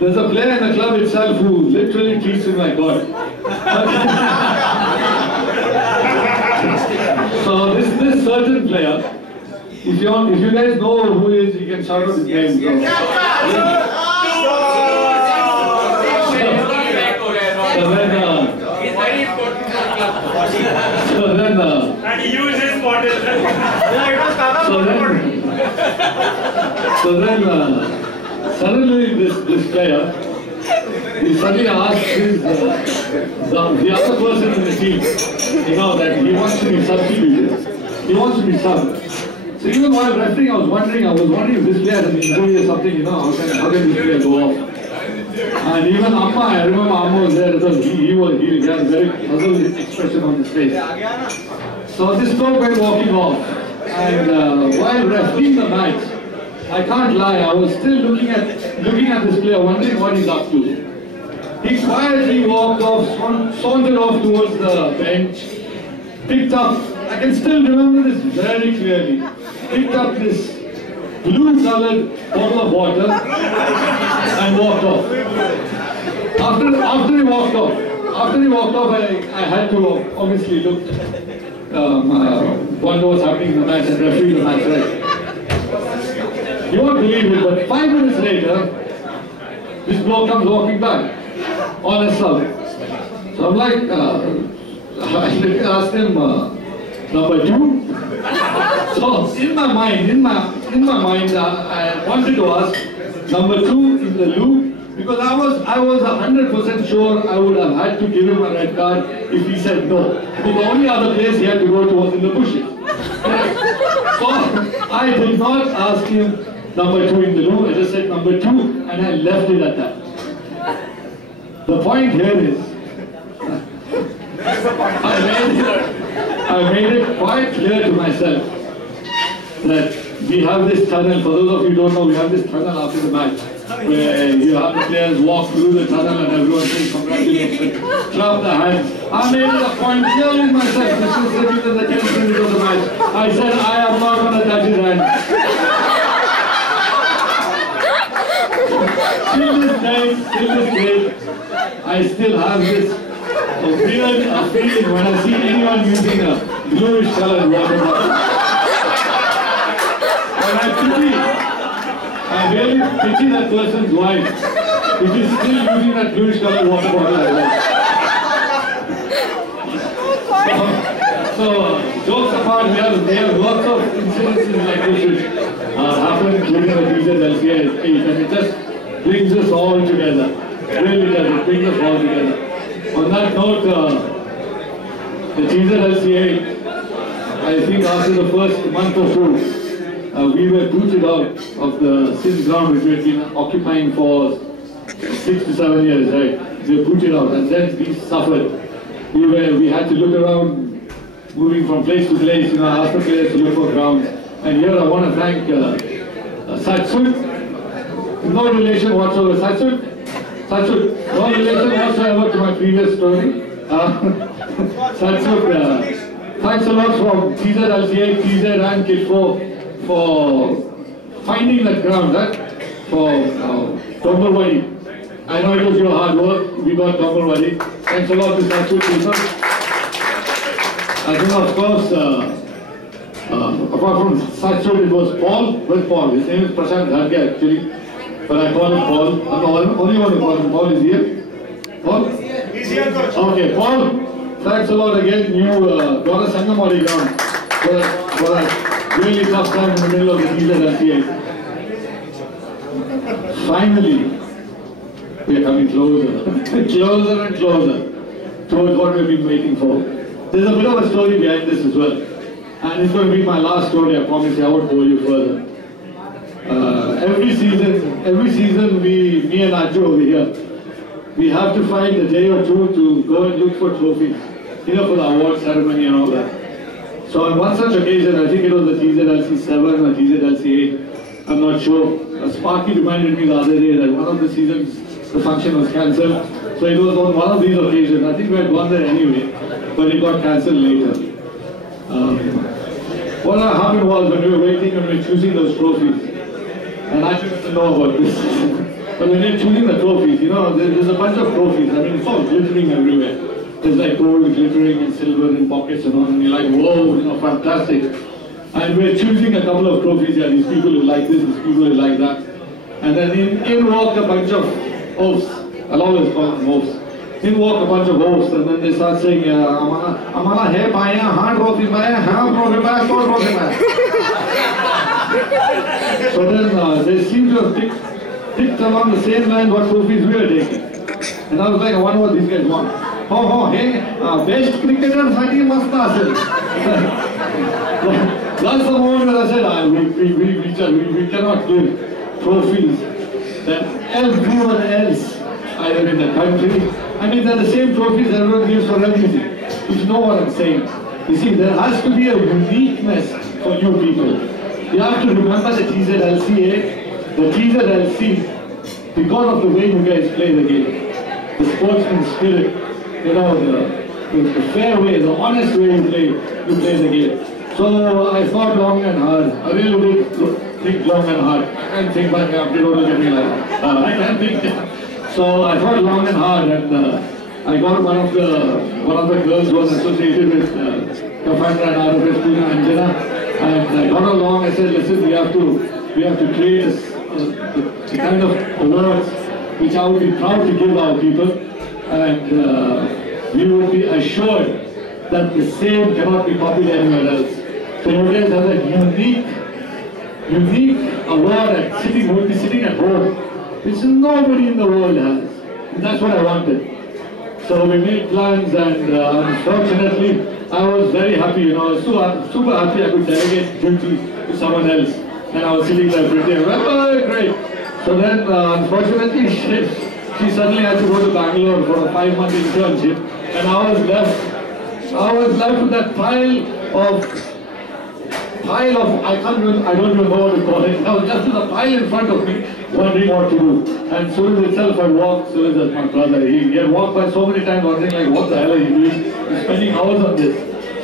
there's a player in the club itself who literally treats him like God. So this certain player, if you guys know who he is, you can shout out his name. And he used his bottle. Suddenly this player, he suddenly asked the other person in the team, you know, that he wants to be substituted. He wants to be subbed. So even while refereeing, I was wondering if this player has an injury or something, you know, how can this player go off? And even Amma, I remember Amma was there because he had a very puzzled expression on his face. So this bloke went walking off, and while refereeing the match, I can't lie, I was still looking at this player, wondering what he's up to. He quietly walked off, sauntered off towards the bench, picked up, I can still remember this very clearly, picked up this blue-colored bottle of water and walked off. After he walked off, I had to obviously look, wonder what's happening in the match and referee the match, right? You won't believe it, but 5 minutes later, this bloke comes walking back on a sub. So I'm like, I asked him, number 2? So in my mind, I wanted to ask number 2 in the loop, because I was 100% sure I would have had to give him a red card if he said no. Because the only other place he had to go to was in the bushes. So I did not ask him number 2 in the loop, I just said number 2 and I left it at that. The point here is, I made it quite clear to myself that we have this tunnel. For those of you who don't know, we have this tunnel after the match where you have the players walk through the tunnel and everyone says congratulations, clap their hands. I made it a point clear with myself, this is the 10th minute of the match. I said I am not going to touch his hand. Till this day, I still have this weird feeling when I see anyone using a bluish colored water bottle. And I really pity that person's wife if he's still using that bluish colored water bottle as well. So jokes apart, we have lots of incidences like this which happen during the TZLC8, and it just brings us all together. It really does, it brings us all together. On that note, the TZLC8, I think after the first month or so, we were booted out of the SINS ground which we had been occupying for 6 to 7 years, right? We were booted out, and then we suffered. we had to look around, moving from place to place, ask the players to look for grounds. And here I want to thank Satsut. No relation whatsoever. Satsut, no relation whatsoever to my previous story. Satsut, thanks a lot from TZLC8, TZ and Kid4 for finding that ground, for Tombalwadi. I know it was your hard work, we got Tombalwadi. Thanks a lot to Satsut people. I think of course, apart from Satsut, it was Paul. Where's Paul? His name is Prashant Dharge actually. But I call him Paul. I'm the only one to call him Paul. Is here? Paul? He's here, coach. Okay, Paul, thanks a lot again. You got a Sangamodi ground for a really tough time in the middle of the TZLC8. Finally, we are coming closer, closer and closer towards what we've been waiting for. There's a bit of a story behind this as well. And it's going to be my last story, I promise you, I won't bore you further. Every season me and Ajju over here, we have to find a day or two to go and look for trophies, for the award ceremony and all that. So on one such occasion, I think it was the TZLC7 or TZLC8, I'm not sure. Sparky reminded me the other day that one of the seasons the function was cancelled. So it was on one of these occasions. I think we had gone there anyway, but it got cancelled later. What happened was when we were waiting and we were choosing those trophies, and I didn't know about this, but when you're choosing the trophies, there's a bunch of trophies. I mean, it's all glittering everywhere. There's like gold glittering and silver in pockets and all, and you're like, whoa, fantastic. And we're choosing a couple of trophies here. These people who like this, these people who like that. And then in walk a bunch of oafs. I'll always call them oafs. In walk a bunch of oafs, and then they start saying, Amala hai paya, haan trophy maya, haan trophy maya, so trophy maya. So then they seem to have picked along the same line what trophies we were taking. And I was like, I wonder what these guys want. Hey, best cricketer, Sati Masta. That's the moment that I said, we cannot give trophies that everyone else, either in the country, I mean, they're the same trophies everyone gives for everything. If you know what I'm saying. You see, there has to be a uniqueness for you people. You have to remember the TZLC8, the TZLC, because of the way you guys play the game. The sportsman spirit, the fair way, the honest way you play the game. So I thought long and hard. I really did think long and hard. I can't think back after don't look at me like I can't think. So I thought long and hard, and I got one of the girls who was associated with Kafandra and RFS, Anjana. And I got along, I said, listen, we have to create the kind of awards which I would be proud to give our people, and we will be assured that the same cannot be copied anywhere else. So you guys have a unique award would be sitting at home, which nobody in the world has. And that's what I wanted. So we made plans, and unfortunately, I was very happy, I was super happy I could delegate duty to someone else. And I was sitting there pretty, well, great. So then, unfortunately, she suddenly had to go to Bangalore for a 5-month internship, and I was left with that pile of, I don't even know what to call it. I was just with a pile in front of me, wondering what to do. And Suraj itself had walked, Suraj is my brother, he had walked by so many times wondering like, what the hell are you doing? You're spending hours on this.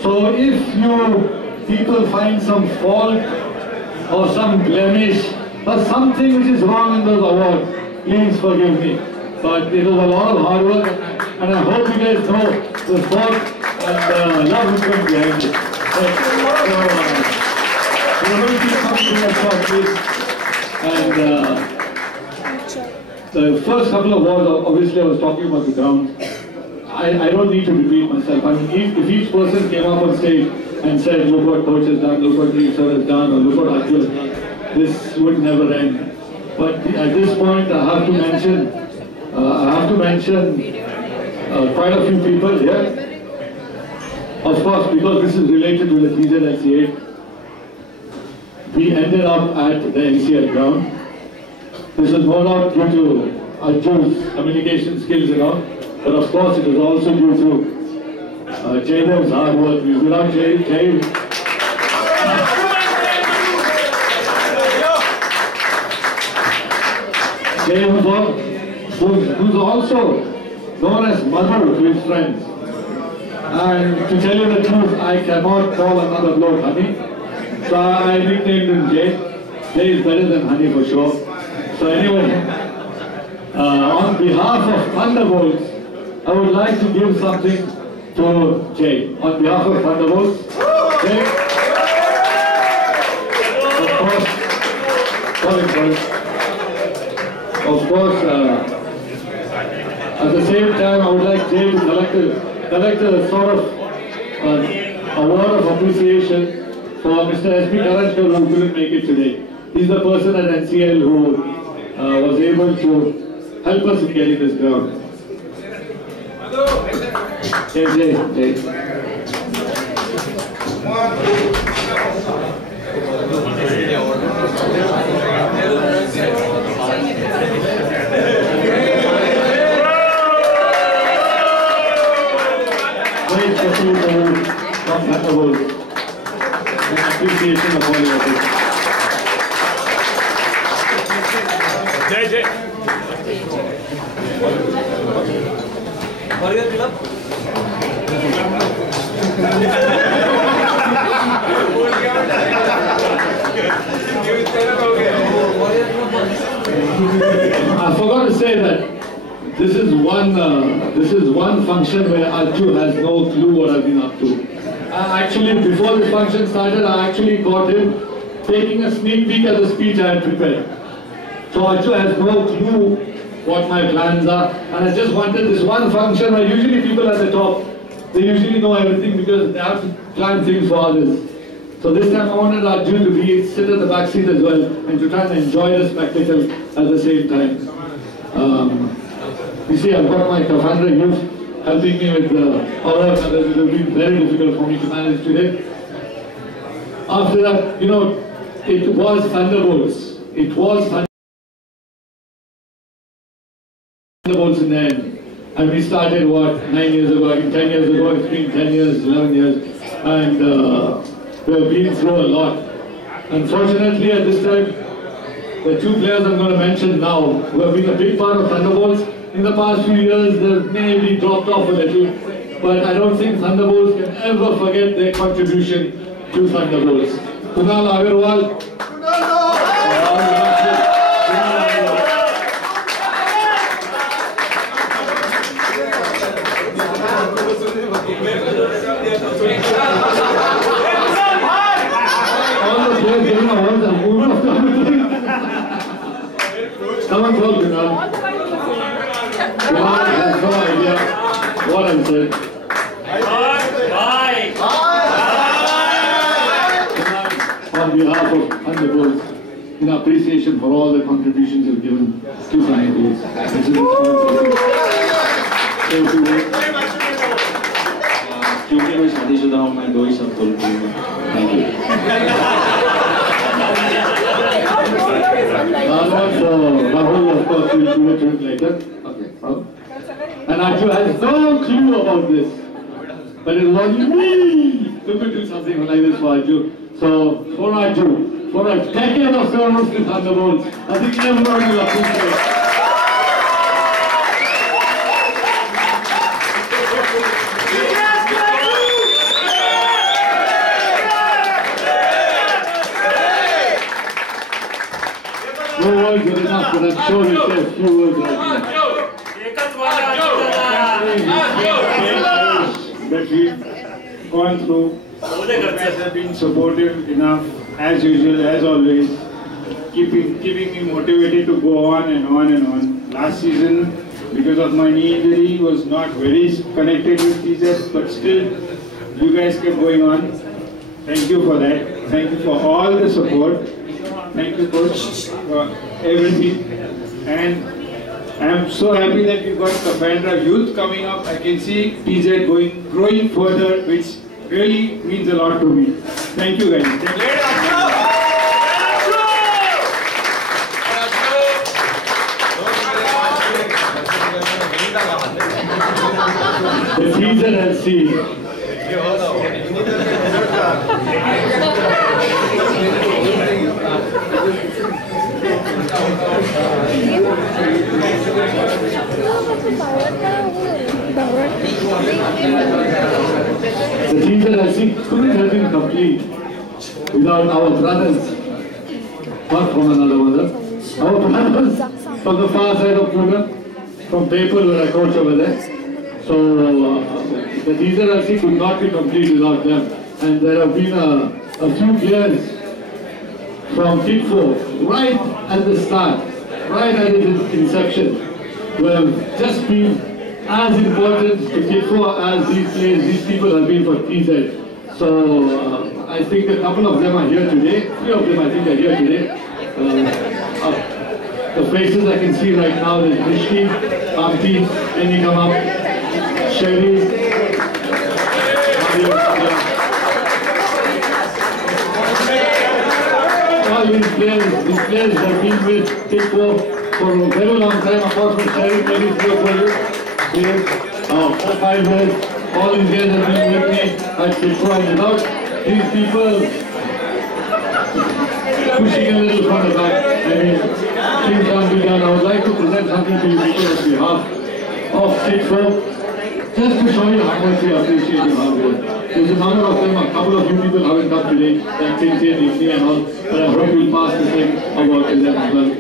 So if you people find some fault or some blemish or something which is wrong in those awards, please forgive me. But it was a lot of hard work, and I hope you guys know the thought and love which went behind it. We're going to keep coming to that short, please. And the first couple of words, obviously I was talking about the ground. I don't need to repeat myself. I mean, if each person came up on stage and said, look what coach has done, look what Deep Sir has done, or look what Ajju has done, this would never end. But at this point, I have to mention quite a few people here. Of course, because this is related to the TZLC8, we ended up at the NCL ground. This is no doubt due to Ajju's communication skills and all, but of course it was also due to Jay knows hard work. Without Jay. Jay who's also known as mother to his friends. And to tell you the truth, I cannot call another bloke honey. So I nicknamed him Jay. Jay is better than honey for sure. So anyway, on behalf of Thunderbolts, I would like to give something to Jay. On behalf of Thunderbolts, Jay, of course, at the same time, I would like Jay to collect a sort of award of appreciation for Mr. S.P. Karanchkar, who couldn't make it today. He's the person at NCL who was able to help us in getting this ground. Jay. Great special from Thunderbolts. In appreciation of all your work. Jay. Warrior Club. I forgot to say that this is one function where Arju has no clue what I've been up to. Actually, before this function started, I actually got him taking a sneak peek at the speech I had prepared. So Arju has no clue what my plans are, and I just wanted this one function where usually people at the top, they usually know everything because they have to plan things for others. So this time I wanted Arju to sit at the back seat as well and to try and enjoy the spectacle at the same time. You see, I've got my Kafandra youth helping me with the awards, and it will be very difficult for me to manage today. After that, it was Thunderbolts. It was Thunderbolts in the end. And we started, 9 years ago, 10 years ago, it's been 10 years, 11 years. And we have been through a lot. Unfortunately, at this time, the two players I'm going to mention now, who have been a big part of Thunderbolts, in the past few years, they've maybe dropped off a little, but I don't think Thunderbolts can ever forget their contribution to Thunderbolts. Kunal Agarwal. All the players getting awards and moving off the Come on, call Kunal. I have no idea what I'm saying. On behalf of Thunderbolts, in appreciation for all the contributions you've given to Thunderbolts. क्योंकि मैं शादीशुदा हूँ, मैं 2 ही शब्द बोलती हूँ. Thank you. Rahul, of course, will do a drink later. And Arju has no clue about this. But it was me who could do something like this for Arju. So, for Arju, for a decade of service to Thunderbolts, I think everyone will appreciate it. No words are enough, but I'm sure you'll say a few words right now. That we've gone through. You guys have been supportive enough, as usual, as always, keeping me motivated to go on and on and on. Last season, because of my knee injury, was not very connected with TZ, but still, you guys kept going on. Thank you for that. Thank you for all the support. Thank you, coach, for everything. And I'm so happy that we've got Kafandra youth coming up. I can see TZ growing further, which really means a lot to me. Thank you, guys. Thank you. The TZLC The TZLC couldn't have been complete without our brothers, not from another mother. Our brothers from the far side of Pune, from Papal where I coach over there. So the TZLC could not be complete without them. And there have been a few players from Kid 4 right at the start, right at its inception, who have just been as important to Kid 4 as these people have been for TZ. So I think a couple of them are here today. 3 of them I think are here today. The faces I can see right now, there's Nishki, Amti, then you come up, Sherry, all these players have been with Kid 4 for a very long time, apart from Sherry, maybe 3 or 4 years, 4 or 5 years. All these guys have been with me at Kid 4, and without these people pushing a little from the back, I mean, things can't be done. I would like to present something to you people on behalf of Kid 4. Just to show you how much we appreciate your hard work. There's a number of them, a couple of you people haven't come today, like Tinti and Igni and all, but I hope you'll pass the same about to them as well.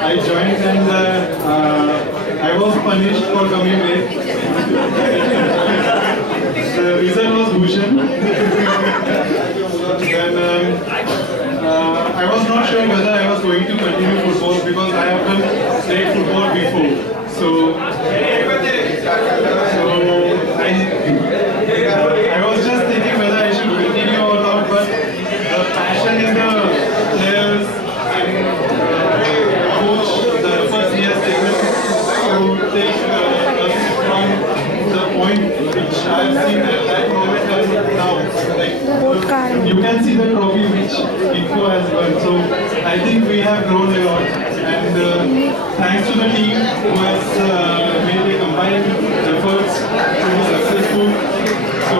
I joined and I was punished for coming late. The reason was Bhushan. Then I was not sure whether I was going to continue football because I have done state football before. So I was just thinking whether I should continue or not, but the passion in the players and coach, the efforts he has taken to take us from the point which I have seen at that moment and now. Like, you can see the trophy which Info has won. So I think we have grown a lot. And thanks to the team who has made a combined efforts to be successful. So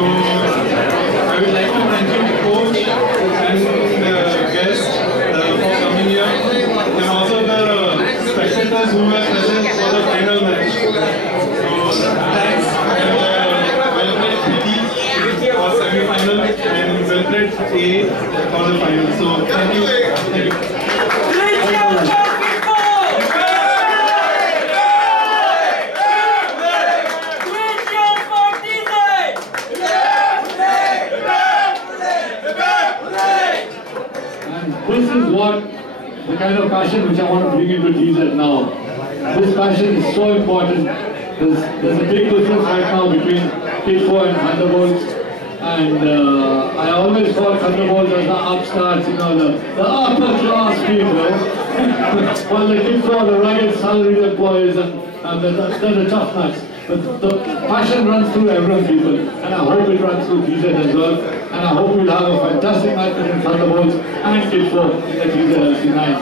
I would like to thank you, coach and guests for coming here, and also the spectators who were present for the final match. So thanks, and well-played PT for semi-final and well-played A for the final. So thank you. Thank you. This is what the kind of passion which I want to bring into TZ now. This passion is so important. There's a big difference right now between Kid 4 and Thunderbolts. And I always call Thunderbolts as the upstarts, you know, the upper class people. While the Kid 4 the rugged salaried boys and they're the tough nuts. But the passion runs through everyone, people, and I hope it runs through TZ as well. And I hope we'll have a fantastic match between Thunderbolts and Kid 4 in the TZLC8.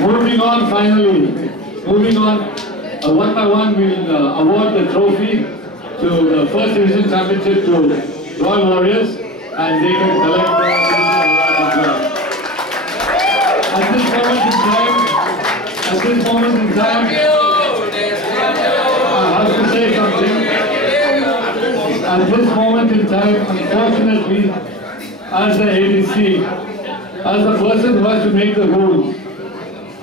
Moving on, finally, one by one, we'll award the trophy to the First Division Championship to Royal Warriors, and they can collect the award as well. At this moment in time, I have to say something. At this moment in time, unfortunately, as the ADC, as the person who has to make the rules,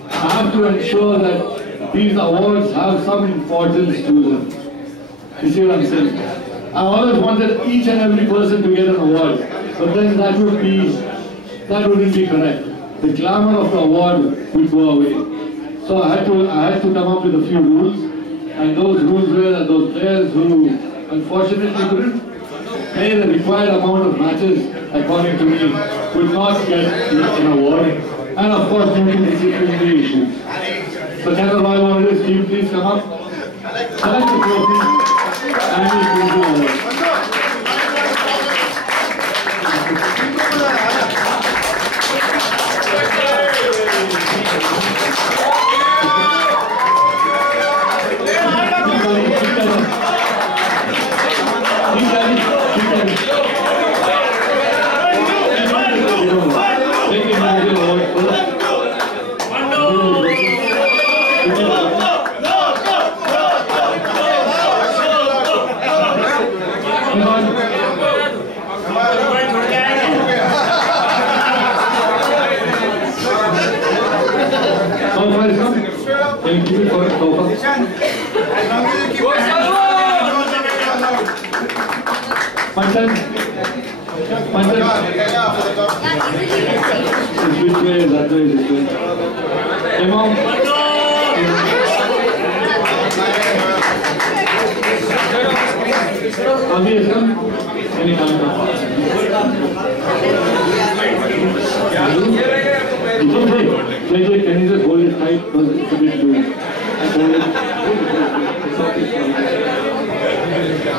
I have to ensure that these awards have some importance to them. You see what I'm saying? I always wanted each and every person to get an award, but then that wouldn't be correct. The glamour of the award would go away. So I had to come up with a few rules, and those rules were that those players who unfortunately couldn't play the required amount of matches, according to me, would not get an award, and of course due to disciplinary issues. So Channel Royal Warriors team, please come up, collect the trophy, and we give you award. Thank you for it, Tofa. Panchal. Which way is that way? This way. Imam. Abhi is come. Any time. Can you just hold it tight because it's a bit loose?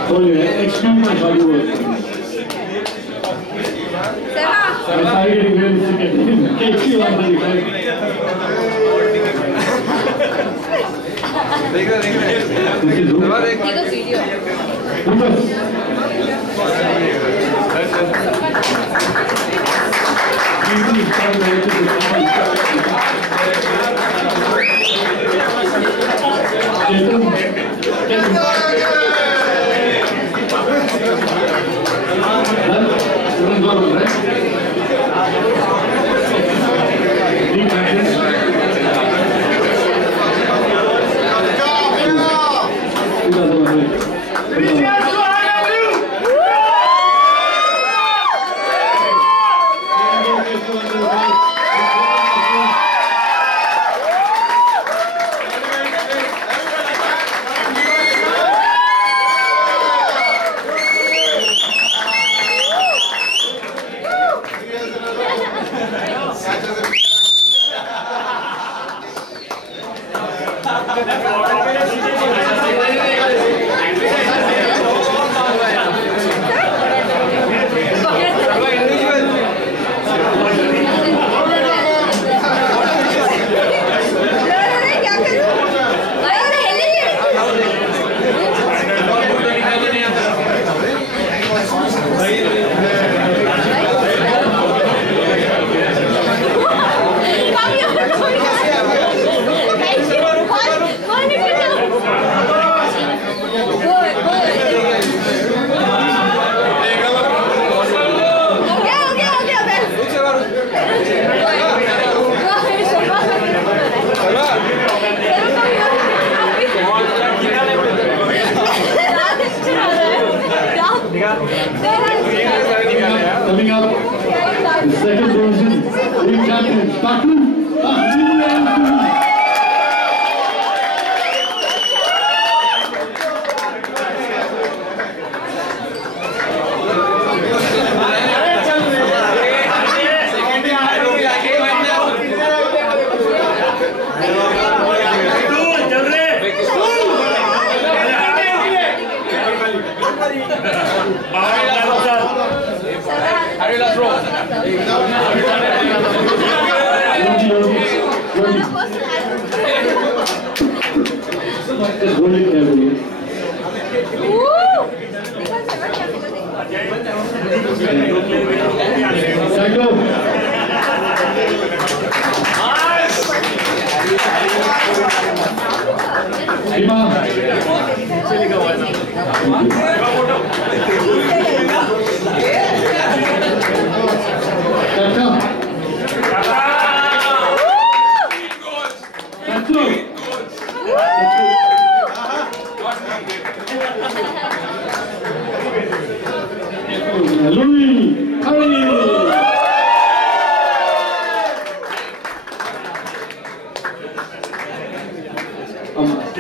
Hold it. Excuse my body work. I started getting really sick at him. Takes you on the side. This is who? Coming up, the second division, league champion, Scotland.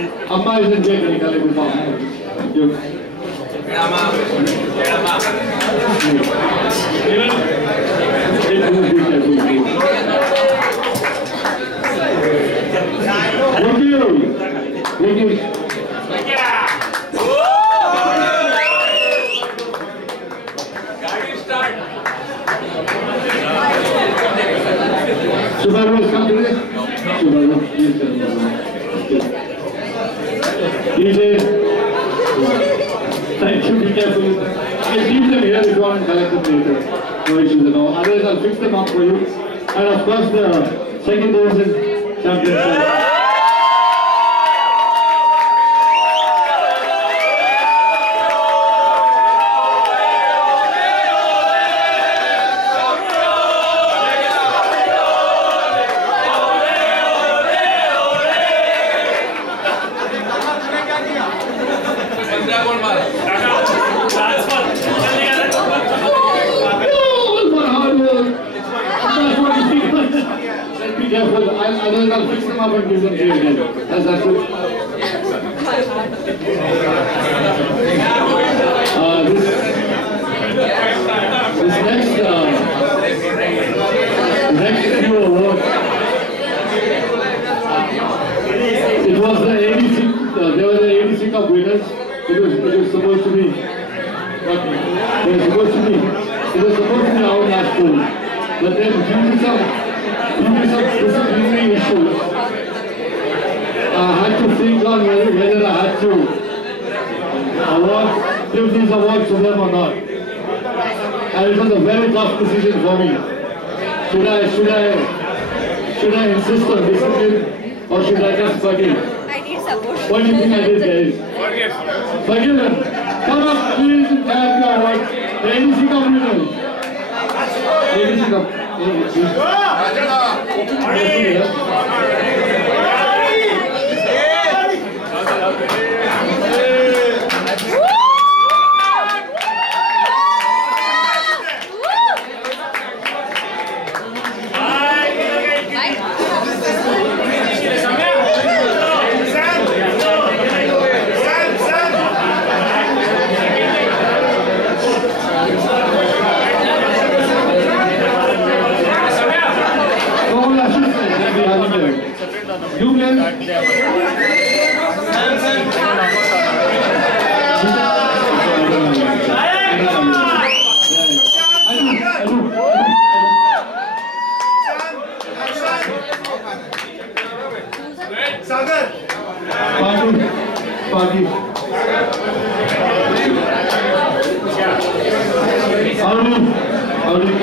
Amma isn't there, can you tell him? Thank you. Thank you. Subaru has come today? Subaru, please tell me. DJ, thank you, be careful. I'll leave them here if you want to collect them later. No issues at all. Otherwise, I'll fix them up for you. And of course, the second division championship. Otherwise, I'll fix them up and give them to you again. That's it. This next few awards, it was the ADC, they were the ADC Cup winners. It was supposed to be, it was supposed to be our last pool. But then due to some disciplinary issues, I had to think on whether I had to give these awards to them or not. And it was a very tough decision for me. Should I insist on discipline or should I just forgive? I need support. What do you think I did, guys? Forgive them. Come up, please, and have your awards. The ADC Cup winners. ADC Cup. You guys. Party. Howdy.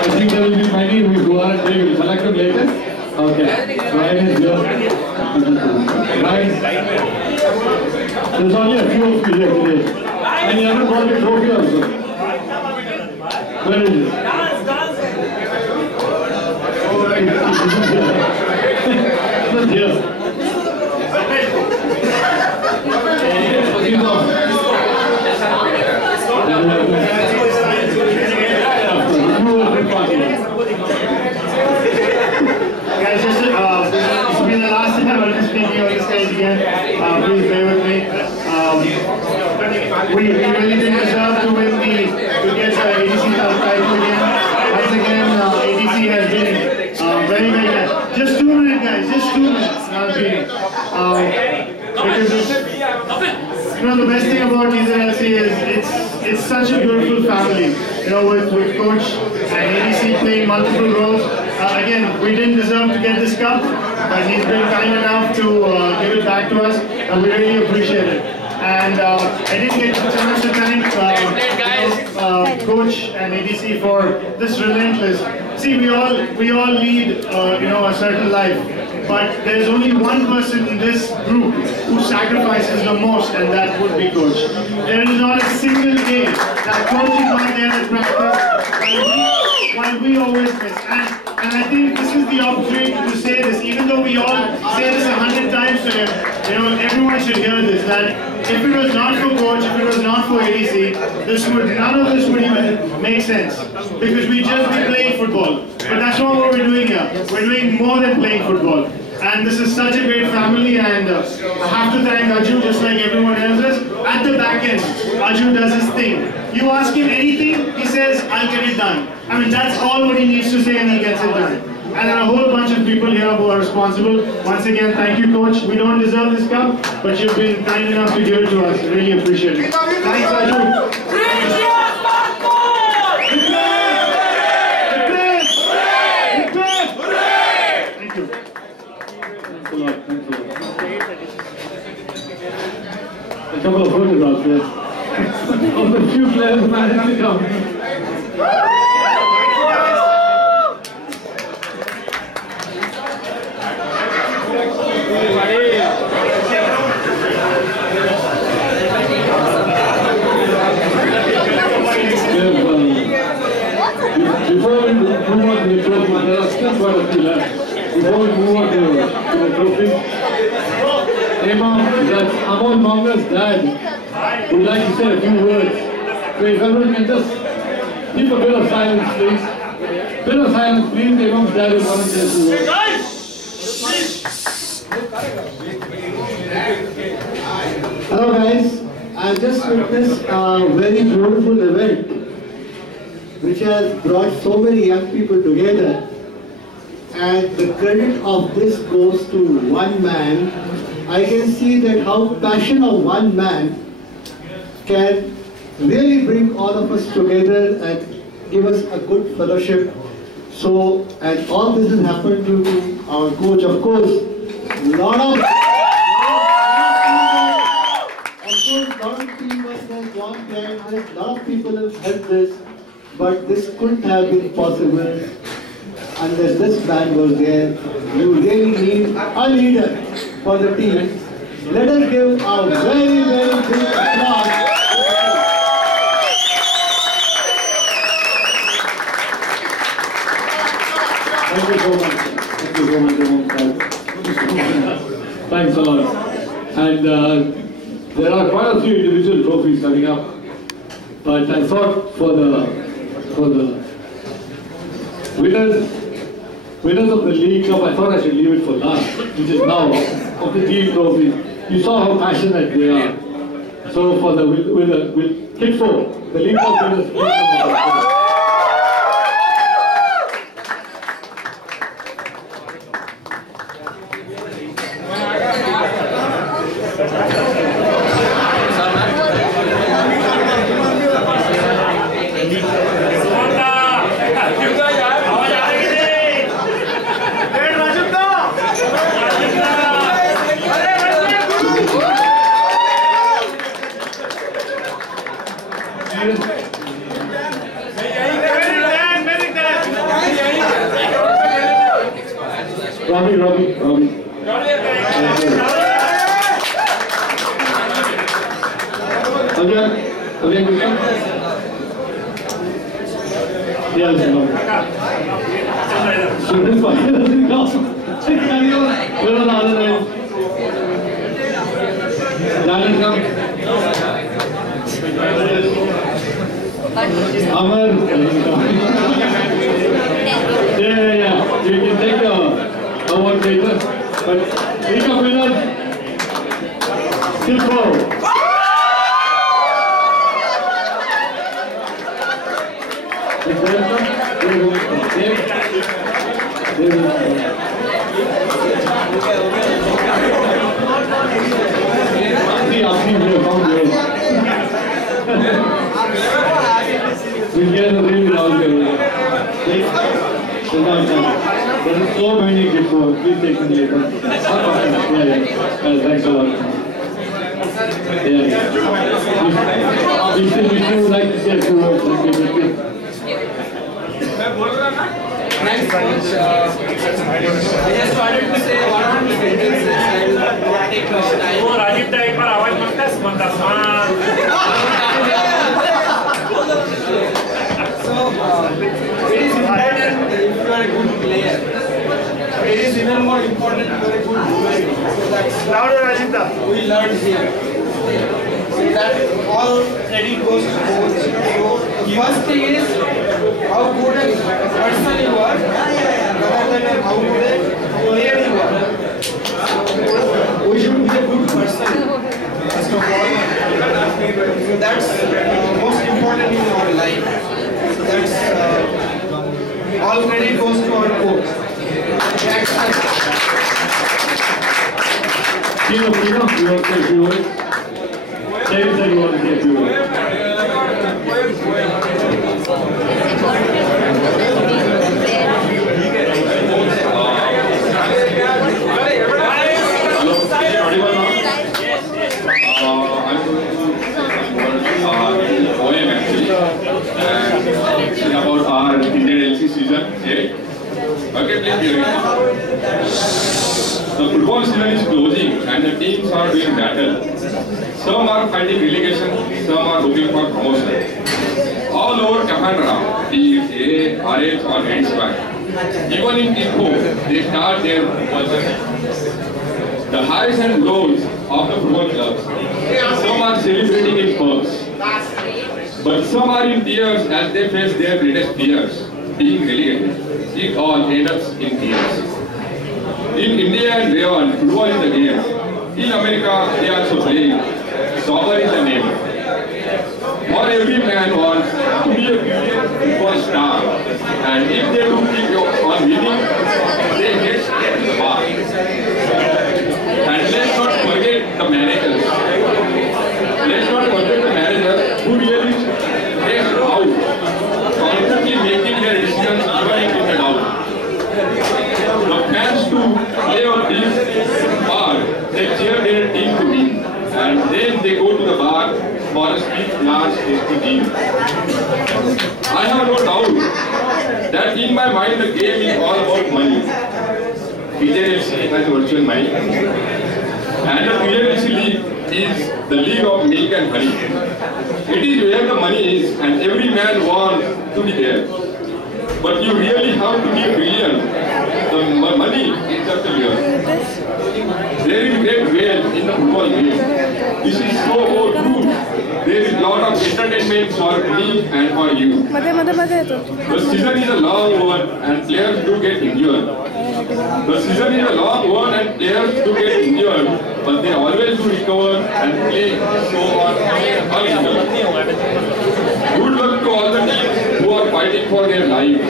I think there will be many who are they will select them later. Okay. Ryan is here. Ryan. There's only a few of you here today. And you haven't got the trophy also. Where is it? Not here. Guys, this will be the last time I'll be speaking on this stage again. Please bear with me. We really didn't deserve to win to get the ADC title again. Once again, ADC has been very, very good. Just 2 minutes, guys. Just 2 minutes. Not beating. Because the best thing about TZLC is it's such a beautiful family. With Coach and ADC playing multiple roles. Again, we didn't deserve to get this cup, but he's been kind enough to give it back to us, and we really appreciate it. And I didn't get the chance to thank Coach and ADC for this relentless. See, we all lead a certain life, but there's only one person in this group who sacrifices the most, and that would be Coach. There is not a single day that Coach is not there at practice, while we always miss. And I think this is the opportunity to say this, even though we all say this 100 times to him, everyone should hear this, that if it was not for Coach, if it was not for ADC, none of this would even make sense. Because we'd just be playing football. football. But that's not what we're doing here. We're doing more than playing football. And this is such a great family, and I have to thank Aju, just like everyone else is. At the back end, Aju does his thing. You ask him anything, he says, I'll get it done. I mean, that's all what he needs to say, and he gets it done. And there are a whole bunch of people here who are responsible. Once again, thank you, Coach. We don't deserve this cup, but you've been kind enough to give it to us. Really appreciate it. Thanks, Aju. A couple of photographs there of the few players who managed to come. Before we move on to the trophy, there are still quite a few left. Before we move on to the trophy, Imam, that's Amol Manga's dad, would like to say a few words. So if everyone can just keep a bit of silence, please. Bit of silence, please. Imam's dad is want to say a few words. Hello guys, I just witnessed a very beautiful event which has brought so many young people together, and the credit of this goes to one man. I can see that how passion of one man can really bring all of us together and give us a good fellowship. So, and all this has happened due to our coach, of course. Lot of teamwork has gone there. A lot of people have helped this, but this couldn't have been possible unless this man was there. You really need a leader for the team. Let us give a very, very big applause. Thank you so much. Thank you so much, Imam. Thanks a lot. And there are quite a few individual trophies coming up, but I thought for the winners of the League Cup, I thought I should leave it for last, which is now, of the team trophy. You saw how passionate they are. So for the with Kid 4, the League Cup winners. Robbie. Okay, good. Yes, no. So this one, no. Where are the other guys? Jalan, come. Amar. Yeah. You can take the award later. But League Cup winners, Kid 4. There are so many Kid 4. Please take them later. Thanks a lot. If you would like to say a few words, thank you. Thanks, Coach. I just wanted to say one or two sentences. I'll take time. Oh, Rajiv, एक बार आवाज मत कर, So, it is important if you are a good player. It is even more important if you are a good human. So that's louder, Rajita. We learned here. So that all credit goes to coach. So the first thing is how good a person you are rather than how good a player you are. We should be a good person first of all. So that's most important in our life. So that's all credit goes to our coach. You want to say a few words? James said you want to say a few words. About our TZLC season 8. Okay, please hear me. The football season is closing and the teams are doing battle. Some are fighting relegation, some are hoping for promotion. All over Canada, be it A, RH or Handsback. Even in Ipoh, they start their football journey. The highs and lows of the football clubs. Some are celebrating in pubs. But some are in tears as they face their greatest fears, being relegated. It all ends up in tears. In India and beyond, football is the game. In America, they are also playing. Soccer is the name. For every man wants to be a football star. And if they do keep on winning, they get to the bar. And let's not forget the managers. Let's not forget the managers who really stay out, constantly making their decisions even if it's out. The fans too play on this bar, they cheer their team to win, and then they go to the bar for a sweet large tasty deal. I have no doubt that in my mind the game is all about money. TZLC has virtual money, and the TZLC league is the league of milk and honey. It is where the money is, and every man wants to be there. But you really have to be brilliant. The money is just a lure. There is great wealth in the football game. This is so true. There is a lot of entertainment for me and for you. The season is a long one and players do get injured. The season is a long one and players do get injured, but they always do recover and play so on. Good luck to all the teams who are fighting for their lives.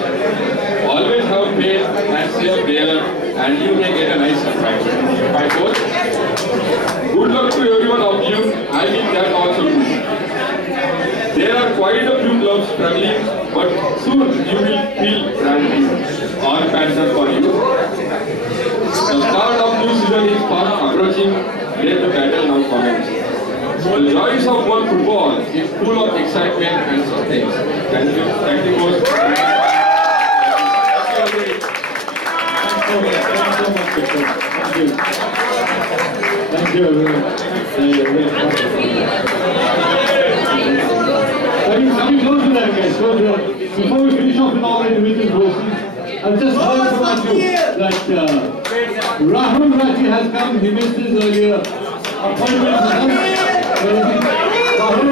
Always have faith and say a prayer and you may get a nice surprise. My coach, good luck to every one of you. I mean that also too. There are quite a few clubs struggling, but soon you will feel brand new. All fans are for you. The start of new season is fast approaching. Let the battle now commence. The joys of world football is full of excitement and suspense. Thank you. Thank you, coach. Thank you, everyone. Let me close with that, guys. Close with that. Before we finish off with all the individual trophies, I've just heard from you that Rahul Rathi has come. He missed his earlier appointment with us. Rahul,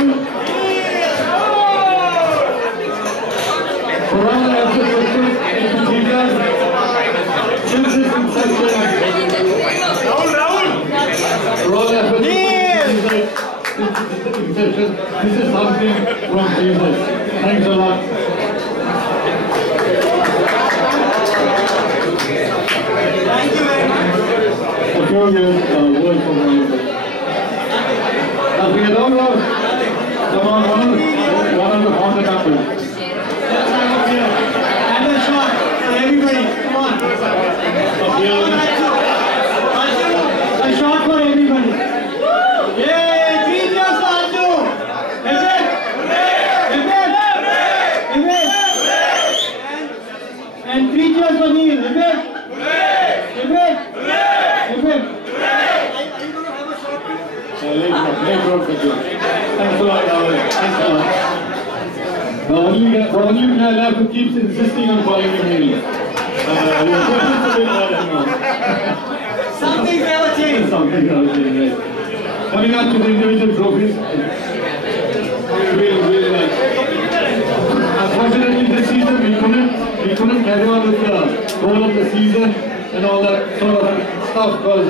for all the efforts into details, since his inception, for all the efforts this is something from Jesus. Thanks a lot. Thank you very much. A few years, word from one of them. Nothing at all, Ross. Come on, one of the founder couples. And a shot for everybody. Come on. A shot for everybody. Yay! 3 years for Arju. And 3 years for Neil. Thanks a lot, Rahul. Thanks a lot. The only guy left who keeps insisting on calling him Neil. Something never changed. Something never changed, right. Coming up to the individual trophies, unfortunately this season we couldn't carry on with the goal of the season and all that sort of stuff because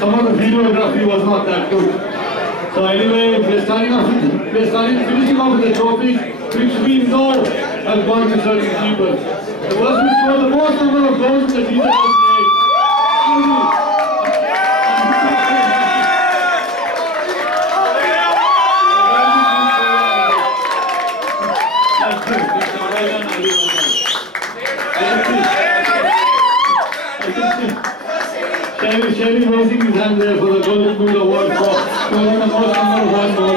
some of the videography was not that good. So anyway, we're finishing off with the trophies, which we know have gone to certain people. The person who scored the most number of goals in the TZLC8. Sherry raising his hand there for the Golden Boot Award for scoring the most number of one goal.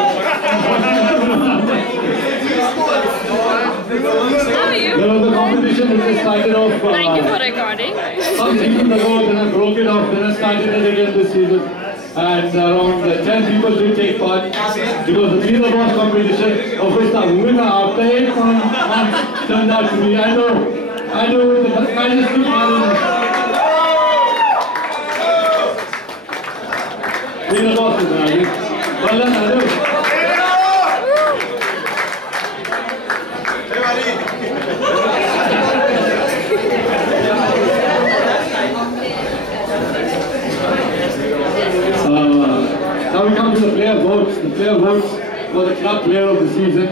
There was a competition which started off Thank you for recording. some seasons ago, then I broke it off, then I started it again this season. And around 10 people did take part. It was the Be the Boss competition, of which the winner after 8 months turned out to be, I know, the nicest man. Be the Boss is there. Well done, Adu. Now we come to the player votes. The player votes for the club player of the season.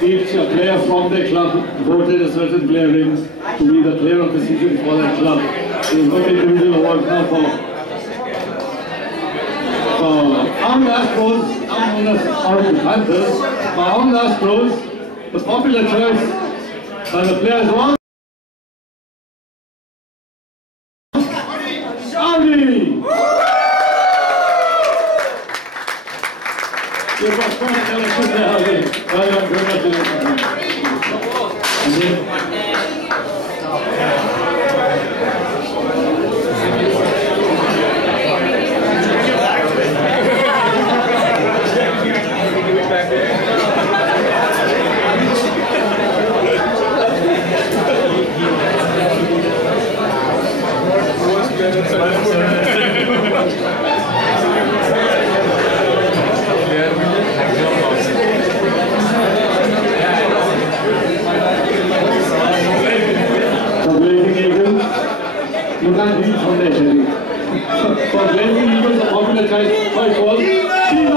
Each player from their club voted a certain player in to be the player of the season for their club. There is no individual award now for on the Astros, on the Panthers, on the Astros, the popular choice by the players was Saudi! You can't read from there, Sherry. For Blazing Eagles, the popular choice was Timo!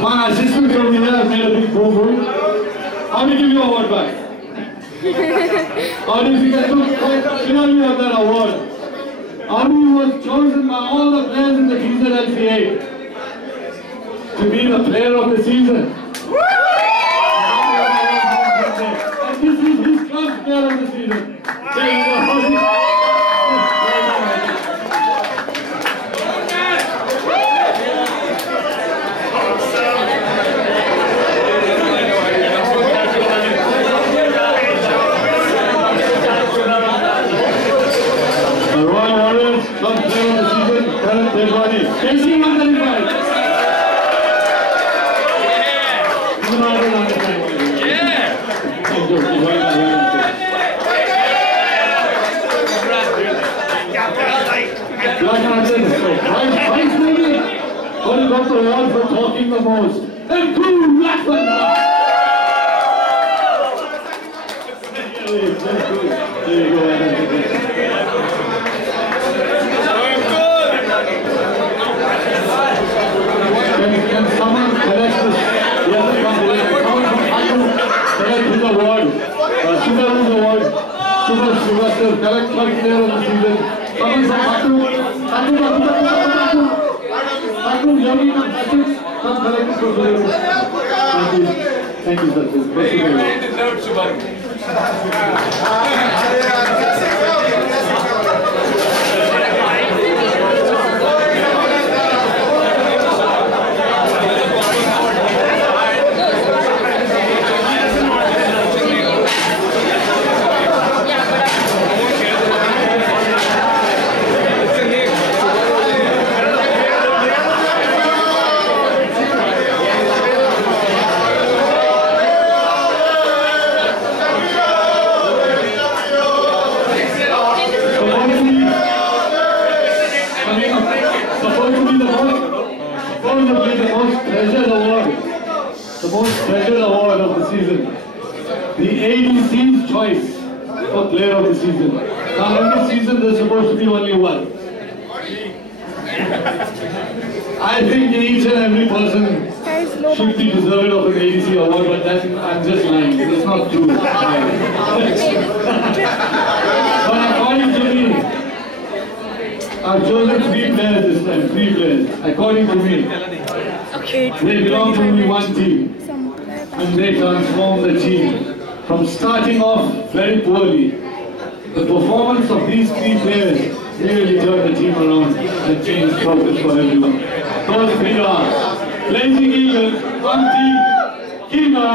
My assistant from here has made a big boom. How do you give you an award back? How do you get to clear you of that award? Aru was chosen by all the players in the TZLC8 to be the player of the season. And this is his club's player of the season. There you go. Casey 135. Vice maybe? What you got the award for talking the most? And cool Blackburn! There you go. Can someone correct this? Yes, someone correct his award. Sugar's award. Sugar, correct club player of the season. Someone from Come correct this award. Thank you, sir. Very well deserved, Subharu. going to play the most treasured award. The most treasured award of the season. The ADC's choice for player of the season. Now every season there's supposed to be only one. I think each and every person should be deserving of an ADC award, but that I'm just lying. It's not true. But according to me, I've chosen 3 players this time. 3 players. According to me, they belong to only one team, and they transform the team from starting off very poorly. The performance of these 3 players really turned the team around and changed focus for everyone. Those 3 are Blazing Eagles, one team, Kima,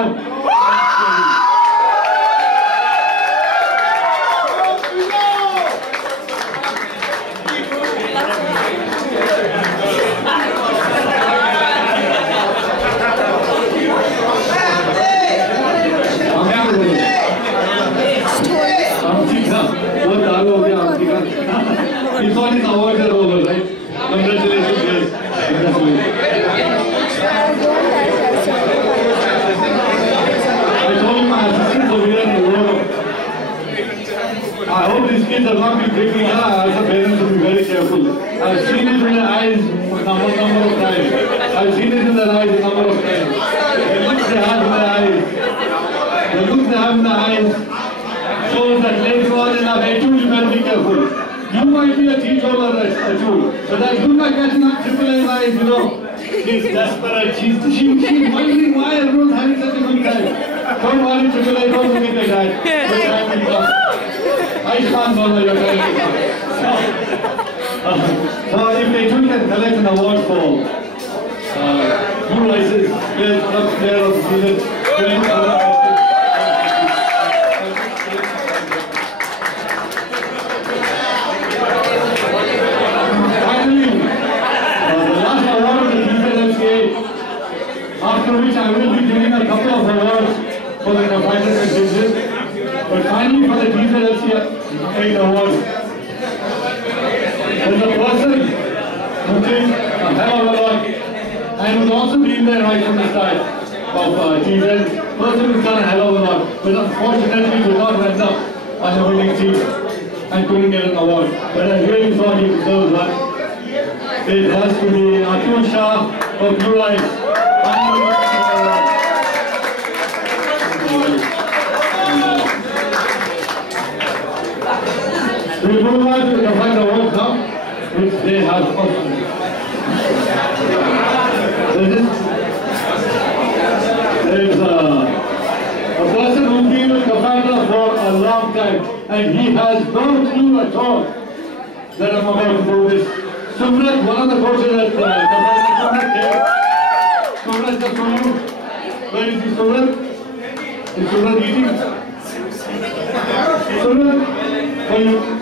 he thought his awards are over, right? Congratulations, guys. Congratulations. I told my assistant over here in the room, I hope these kids are not be breaking up. As a parent, to be very careful. I've seen it in their eyes number of times. I've seen it in their eyes a number of times. The look they have in their eyes. The look they have in their eyes shows that later on in our age, you better be careful. You might be a teacher or a tool, but I do not get enough AAA eyes, you know. She's desperate, she's wondering why everyone's having such a good time. Don't worry, AAA, don't look at the guy. The time will come. I can't know your time will come. So if they can collect an award for Blue Rice's player of the season, after which I will be giving a couple of awards for the fighters and judges. But finally for the TZLC8 award, there's a person who did a hell of a lot and who's also been there right from the start of TZ. Person who's done a hell of a lot, but unfortunately did not end up on the winning team and couldn't get an award. But I really thought he deserved one. It has to be Atul Shah of Blue Rice. We move on to the final awards now, which they have also. There is a person who's been with Kafanda for a long time, and he has no clue at all that I'm about to do this. Sumrat, one of the coaches at Kafanda, Sumrat, just for you. Where is he, Sumrat? Is Sumrat eating? Sumrat, for you.